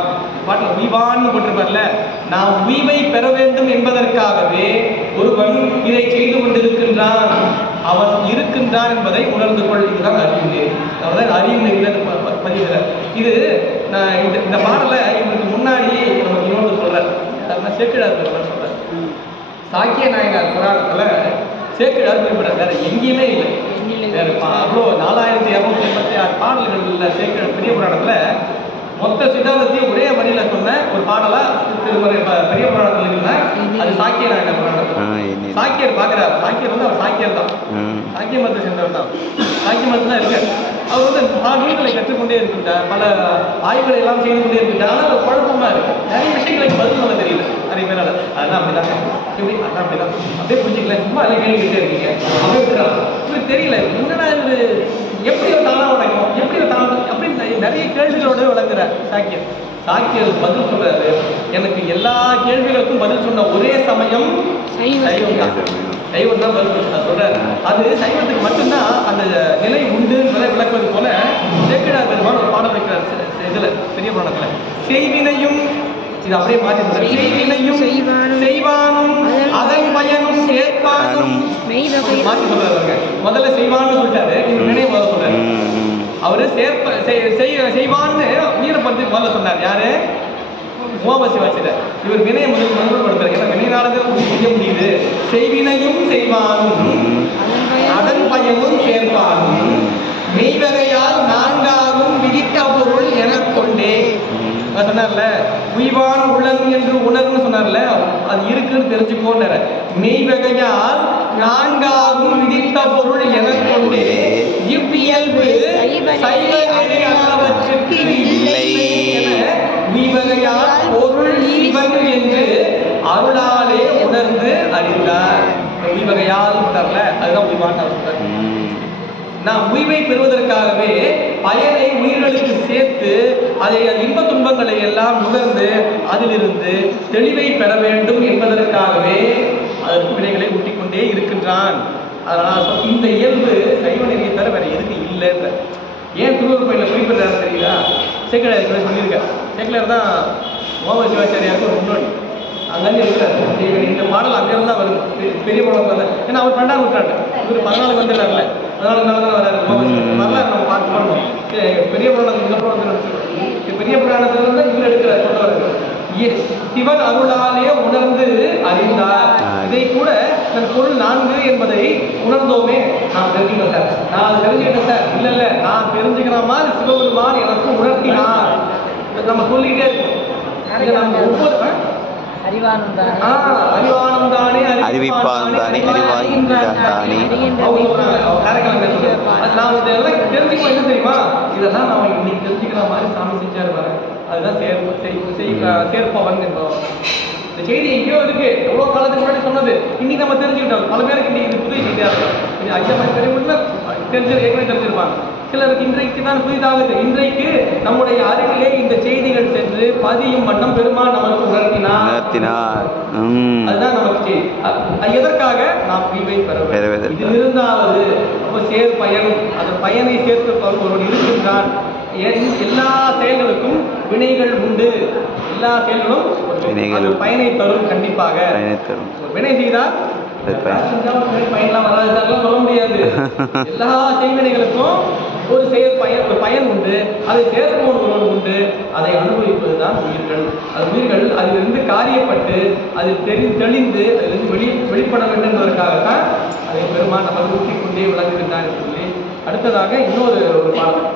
பாட்டில் உய்வான்னு போட்டிருப்பார்ல. நாம் உய்வை பெற வேண்டும் என்பதற்காகவே ஒருவன் இதை செய்து கொண்டிருக்கின்றான், அவன் இருக்கின்றான் என்பதை உணர்ந்து கொள். இதுதான் அறிவு நெறி. அதான் அறிவு நெறியில பதிவுகிறார். இது நான் இந்த பாடலை இவருக்கு முன்னாடி நமக்கு இன்னொன்று சொல்றேன். சேக்கிழார் பெருமாள் சொல்றார். சாக்கிய நாயனார் புராணத்துல சேக்கிழார் குறிப்பிடார். வேற எங்கேயுமே இல்லை. வேற அவ்வளோ 4286 பாடல்கள் உள்ள சேக்கிழார் பெரிய புராணத்துல மொத்த சித்தாந்தத்தையும் ஒரே வழியில சொன்ன ஒரு பாடலா திருமுறை பெரிய புராணத்தில் இருக்குன்னா அது சாக்கிய நாயனார் புராணம். சாக்கியர் பாக்குறாரு. சாக்கியர் வந்து அவர் சாக்கியர் தான், சாக்கிய மதத்தை சேர்ந்தவர் தான். சாக்கிய மதம் தான் இருக்கு. அவர் வந்து பல நூல்களை கற்றுக்கொண்டே இருக்கின்றார், பல ஆய்வுகளை எல்லாம் செய்து கொண்டே இருக்கின்றார். ஆனால் அது குழப்பமா இருக்கு, நிறைய விஷயங்களுக்கு பதில் சொல்ல தெரியல நிறைய பேரால். அதெல்லாம் அப்படிதான் எப்படி, அதெல்லாம் அப்படிதான் அப்படியே புரிஞ்சுக்கல, சும்மா எல்லாம் கேள்விக்கிட்டே இருக்கீங்க அப்படியே விட்டுறாங்க. உங்களுக்கு தெரியல என்னடா இது, எப்படி ஒரு தானா உடைக்கும், எப்படி ஒரு தானா அப்படின்னு நிறைய கேள்விகளோடு விளங்குற சாக்கியர். சாக்கியர் பதில் சொல்றாரு, எனக்கு எல்லா கேள்விகளுக்கும் பதில் சொன்ன ஒரே சமயம் சைவம் தான். சைவம் தான் பதில் சொல்றாரு. அது சைவத்துக்கு மட்டும்தான் அந்த நிலை உண்டு என்பதை விளக்குவது போல சேக்கிழார் பெருமான் ஒரு பாடம் வைக்கிறார் இதுல பெரிய புராணத்துல. செய்வினையும், இது அப்படியே மாற்றி செய்வினையும் செய்வானும் அதன் பயனும் சேர்ப்பானும் மாற்றி சொல்றாரு. முதல்ல செய்வான்னு சொல்லிட்டாரு, இவர் வினை முதல்ல சொல்றாரு. அவரு செய்வான்னு உயிரை பற்றி முதல்ல சொன்னார். யாரு? உமாபசி வாசிட்டார். இவர் வினையை முதல்படுத்துறாரு. ஏன்னா வினையினாலதான் செய்ய முடியுது. செய்வினையும் செய்வானும் அதன் பயனும் சேர்ப்பானும் மெய்வகையால் நான்காகும் விதித்த பொருள் எனக் கொண்டே சொன்னார்ல. உய்வான் உளன் என்று உணர்ன்னு சொன்னார்ல, அது இருக்குன்னு தெரிஞ்சுக்கோன்ற. மெய்வகையால் நான்காகும் விதித்த பொருள் எனக் கொண்டே இவ்வியல்பு சைவ நெறி அல்லவற்றிற்கு இல்லை என உய்வகையால் பொருள் சிவன் என்று அருளாலே உணர்ந்து அறிந்தார். உய்வகையால் சொல்றார்ல, அதுதான் உய்வான் சொல்றார். நாம் உய்வை பெறுவதற்காகவே பயனை உயிர்களுக்கு சேர்த்து அதை இன்ப துன்பங்களை எல்லாம் உணர்ந்து அதிலிருந்து தெளிவை பெற வேண்டும் என்பதற்காகவே அதற்கு வினைகளை ஊட்டிக்கொண்டே இருக்கின்றான். அதனால் இந்த இயல்பு சைவ நெறியை தவிர வேற எதுக்கு இல்லைன்ற. ஏன் திருவள்ளுவர் கோயிலில் குறிப்பிடுறாரு தெரியுதா? சேக்கிழார் சொல்லியிருக்கார். சேக்கிழார் தான் மோகன் சிவாச்சாரியாருக்கு ஒரு முன்னோடி. அங்கே இருக்காரு. இந்த பாடல் அங்கிருந்து தான் வருது, பெரிய பாடல் தான். ஏன்னா அவர் 12ஆம் நூற்றாண்டு, இவர் 14 வந்துடல, அதனால தான் வராரு. வரலாறு நம்ம பார்த்து பண்ணணும். பெரிய புராணத்துக்கு இதுக்கப்புறம் வந்து பெரிய புராணத்துல இருந்து இவர் எடுக்கிறார், கொண்டு வர்றாரு. சிவன் அருளாலே உணர்ந்து அறிந்தார். இதை கூட தன் பொருள் 4 என்பதை உணர்ந்தோமே, நான் தெரிஞ்சுக்கிட்டேன் சார், நான் அதை தெரிஞ்சுக்கிட்டேன் சார், இல்ல இல்ல நான் தெரிஞ்சுக்கிற மாதிரி சிவபெருமான் எனக்கு உணர்த்தினார். நம்ம சொல்லிக்கிட்டே இருக்கோம். நம்ம ஒவ்வொரு அறிவானம் தானே அறிவிப்பான் தானே அறிவாகின்றான் தானே. நான் இதெல்லாம் தெரிஞ்சுக்கோ என்ன தெரியுமா, இதெல்லாம் நம்ம இன்னைக்கு தெரிஞ்சுக்கிற மாதிரி சாமி செஞ்சாரு பாரு, அதுதான் சேர்ப்பவன் என்பவன். இந்த செய்தி எங்கேயோ இருக்கு, எவ்வளோ காலத்துக்கு முன்னாடி சொன்னது, இன்னைக்கு நம்ம தெரிஞ்சுக்கிட்டோம். பல பேருக்கு இன்னைக்கு இது புதிய செய்தியா இருக்கும். ஐயா ஏற்கனவே தெரிஞ்சிருப்பாங்க. சிலருக்கு இன்றைக்கு தான் புதிதாகுது. இன்றைக்கு நம்முடைய அருகிலே இந்த செய்திகள் சென்று பதியும் வண்ணம் பெருமான் நமக்கு உணர்த்தினார். அதுதான் நமக்கு செய்தி. எதற்காக? நாம் உய்வை பெற இது இருந்தாவது சேர் பயன், அந்த பயனை சேர்த்து ஒருவன் இருக்கின்றான். எல்லா செயல்களுக்கும் வினைகள் உண்டு. எல்லா செயல்களும் பயனை தரும். கண்டிப்பாக வினை செய்தால் பயன்லாம் வராது சொல்ல முடியாது. எல்லா செய்வினைகளுக்கும் ஒரு பயன் உண்டு. அதை சேர்ப்போம் ஒருவன் உண்டு. அதை அனுபவிப்பதுதான் உயிர்கள். அது உயிர்கள் அதிலிருந்து காரியப்பட்டு அதில் தெளிந்து அதிலிருந்து வெளிப்பட வேண்டும் என்பதற்காகத்தான் அதை பெருமான் நமக்கு ஊட்டிக் கொண்டே விளங்குகின்றான் என்று சொல்லி, அடுத்ததாக இன்னொரு பாடம்,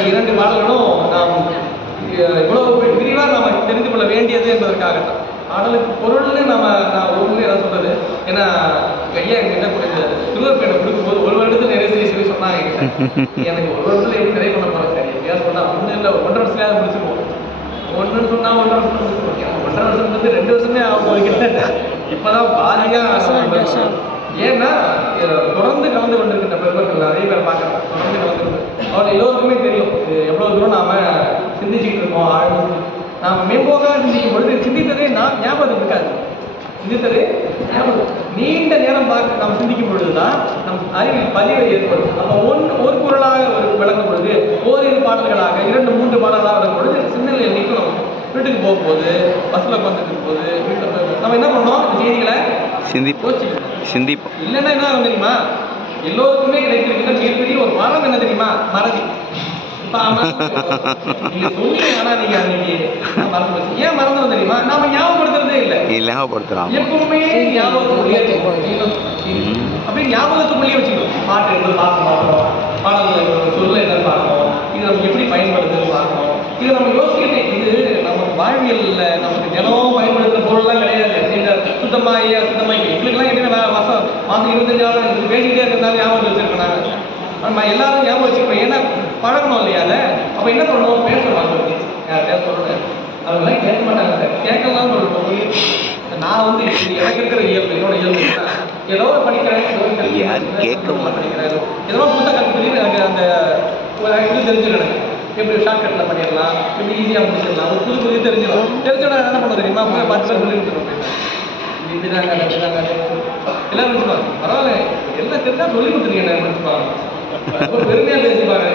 2 பாடல்களும் நாம் இவ்வளவு விரிவாக நம்ம தெரிந்து கொள்ள வேண்டியது என்பதற்காகத்தான். பாடலுக்கு பொருள்னு நான் ஒன்று என்ன சொல்றது, ஏன்னா ஐயா என்கிட்ட திருவருப்பேட்டை கொடுக்கும்போது 1 வருடத்துல நிறைய சொல்லி சொன்னாங்க என்கிட்ட. எனக்கு 1 வருடத்துல எப்படி நிறைய பண்ண போறேன், சரி எப்படியாவது சொன்னா 1 இல்லை 1.5 வருஷத்துல முடிச்சுருவோம். 1ன்னு சொன்னா 1.5 வருஷம் முடிச்சுருவோம். 1.5 வருஷம் வந்து 2 வருஷமே போய்கிட்ட இப்பதான் பாதியா. ஏன்னா தொடர்ந்து கலந்து கொண்டிருக்கின்ற பெருமக்கள் நிறைய பேர் பார்க்குறாங்க. தொடர்ந்து கலந்து அவர்கள் எல்லோருக்குமே தெரியும் எவ்வளோ தூரம் நாம சிந்திச்சுக்கிட்டு இருக்கோம். ஆழ்ந்து நாம் மேம்போக சிந்திக்கும் பொழுது சிந்தித்ததே ஞாபகம் இருக்காது. சிந்தித்ததே ஞாபகம் நீண்ட நேரம் பார்க்க நாம் சிந்திக்கும் பொழுதுதான் நம் அறிவில் பதிவு ஏற்படும். அப்போ ஒரு குரலாக விளங்கும் பொழுது, ஓரிரு பாடல்களாக 2, 3 பாடல்களாக விளங்கும் பொழுது சிந்தனையில் நிற்கணும். வீட்டுக்கு போகும்போது, பஸ்ஸில் உட்காந்துட்டு போது, வீட்டில் நம்ம என்ன பண்ணோம், செய்திகளை சிந்திப்போம். இல்லைன்னா என்ன ஆகும் தெரியுமா, எல்லோருக்குமே கிடைத்திருக்கின்ற மிகப்பெரிய ஒரு மரம் என்ன தெரியுமா, மறதி. நீங்க சொன்னீங்க, ஆனா நீங்க அன்னைக்கு மறந்து வச்சு ஏன் மறந்து தெரியுமா, நாம ஞாபகப்படுத்துறதே இல்லை. எப்பவுமே ஞாபகத்துக்குள்ளே அப்படி ஞாபகத்துக்குள்ளேயே வச்சுக்கணும். பாட்டு எப்படி பார்க்கணும், பாடல்கள் சொல்ல என்னன்னு பார்க்கணும், இது நமக்கு எப்படி பயன்படுத்துன்னு பார்க்கணும். இது நம்ம யோசிக்கணும். இது நம்ம வாழ்வியல்ல நமக்கு தினமும் பயன்படுத்துற பொருள்லாம் கிடையாது. சுத்தமாய் எங்களுக்கெல்லாம் எப்படின்னா மாசம் 25 ஆண்டு பேசிக்கிட்டே இருக்கிறதால ஞாபகம் வச்சிருக்கோம் நாங்கள். நம்ம எல்லாரும் ஞாபகம் வச்சுக்கணும். ஏன்னா பழகணும் இல்லையா அதை. அப்போ என்ன பண்ணணும், பேசணும். யார்கிட்ட சொல்லணும், அவங்களாம் கேட்க மாட்டாங்க சார். கேட்கலாம் சொல்லணும். நான் வந்து எனக்கு இருக்கிற இயல்பு, என்னோட இயல்பு ஏதோ படிக்கிறேன், படிக்கிறேன், ஏதோ புத்தகம் கற்றுக்கிட்டு எனக்கு அந்த இது தெரிஞ்சுக்கணும். எப்படி ஷார்ட்கட்டில் பண்ணிடலாம், எப்படி ஈஸியாக முடிச்சிடலாம், ஒரு புது தெரிஞ்சிடும். தெரிஞ்சோட என்ன பண்ண தெரியுமா, போய் 10 பேர் சொல்லி கொடுத்துருவோம். இப்படிதாங்க இப்படிதாங்க எல்லாரும் நினச்சிப்பாங்க, பரவாயில்ல எல்லாம் தெரிஞ்சால் சொல்லி கொடுத்துருக்கீங்க நினச்சிப்பாங்க. ஒரு பெருமையாக தெரிஞ்சுப்பாங்க.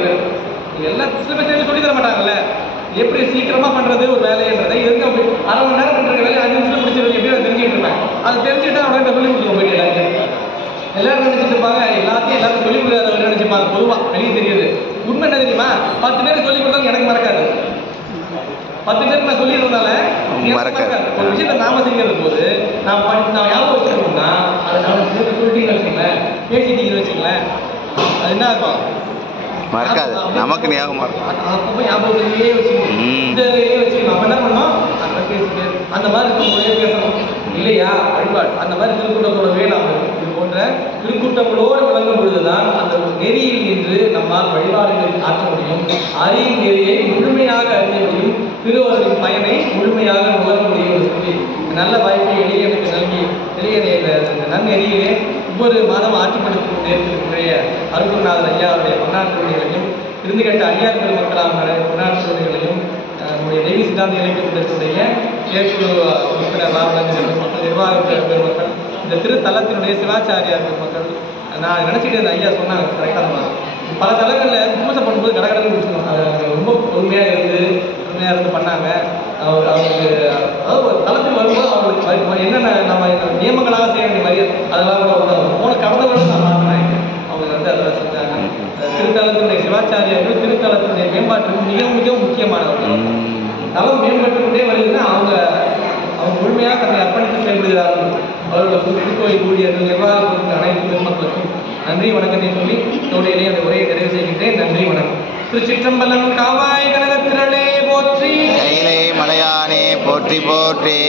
எல்லாம் சில பேர் சொல்லி தர மாட்டாங்கல்ல, எப்படி சீக்கிரமா பண்றது ஒரு வேலைன்றதை எதுக்கு அப்படி 1/2 மணி நேரம் பண்ற வேலையை 5 நிமிஷம் முடிச்சிருது எப்படி நான் தெரிஞ்சுட்டு இருப்பேன். அதை தெரிஞ்சுட்டு அவனை சொல்லி கொடுத்துருவோம். போயிட்டு எல்லாரும் நினைச்சிட்டு இருப்பாங்க, எல்லாரும் சொல்லி கொடுக்காதவங்க நினைச்சுப்பாங்க. பொதுவா வெளியே தெரியுது. உண்மை என்ன தெரியுமா, 10 பேர் சொல்லி கொடுத்தாலும் எனக்கு மறக்காது. 10 பேருக்கு நான் சொல்லிடுறதுனால மறக்காது. ஒரு விஷயத்தை நாம செய்யறது போது நான் ஞாபகம் வச்சுக்கணும்னா அதை நான் சொல்லிட்டீங்கன்னு வச்சுங்களேன், பேசிட்டீங்கன்னு வச்சுங்களேன், அது என்ன இருக்கும், மறக்காது, நமக்கு ஞாபகம் அப்போ ஞாபகத்திலேயே வச்சுக்கணும். இதிலேயே வச்சுக்கணும். அப்போ என்ன பண்ணணும், அந்த பேசிட்டு அந்த மாதிரி இருக்கும்போதே பேசணும் இல்லையா, வழிபாடு. அந்த மாதிரி திருக்கூட்டத்தோட வேளாண் இது போன்ற திருக்கூட்டங்களோடு விளங்கும் பொழுதுதான் அந்த நெறியில் நின்று நம்மால் வழிபாடுகளை ஆற்ற முடியும். அறியும் நெறியை முழுமையாக அறிய முடியும். திருவருளின் பயனை முழுமையாக உணர முடியும் சொல்லி நல்ல வாய்ப்பை எளியனுக்கு நல்கி இந்த நன்னெறியிலே ஒவ்வொரு மாதம் ஆட்சிப்படுத்திக் கொண்டே இருக்கக்கூடிய அருகுநாதர் ஐயா அவருடைய பொன்னாட்டுகளையும் இருந்து கேட்ட ஐயார் பெருமக்களான பொன்னாட்டுகளையும் நம்முடைய தெய்வ சித்தாந்த இலக்கியத்தினுடைய ஏற்குழு உறுப்பினர் ராமலஞ்சன் மக்கள், நிர்வாக பெருமக்கள், இந்த திருத்தலத்தினுடைய சிவாச்சாரியார் பெருமக்கள், நான் நினச்சிட்டு இந்த ஐயா சொன்னாங்க கரெக்டாக. பல தலங்களில் பூஜை பண்ணும்போது கடற்கடை முடிச்சுக்கணும். அது ரொம்ப பொறுமையாக இருந்து பண்ணாங்க. அவங்களுக்கு அதாவது ஒரு தளத்துக்கு வரும்போது அவங்களுக்கு என்னென்ன நம்ம நியமங்களாக செய்ய வேண்டிய மாதிரி அதெல்லாம் போன கடந்தவர்களும் நான் மாற்றினேன். அவங்க வந்து அதில் செஞ்சாங்க. திருத்தலத்தினுடைய சிவாச்சாரியர்கள் திருத்தலத்தினுடைய மேம்பாட்டுக்கு மிகவும் முக்கியமானவர்கள். தளம் மேம்பட்டு கொண்டே வருதுன்னா அவங்க முழுமையாக தன்னை அர்ப்பணித்து செயல்படுகிறார்கள். அவர்களோட புதுக்கோயில் ஊழியர்கள், நிர்வாகத்திற்கு அனைத்து பெருமக்களுக்கும் நன்றி வணக்கத்தை சொல்லி தோடையிலே அந்த உரையை நிறைவு செய்கின்றேன். நன்றி வணக்கம். திருச்சிற்றம்பலம். காவாய் கனகத்திரளே போற்றி, மலையானே போற்றி போற்றி.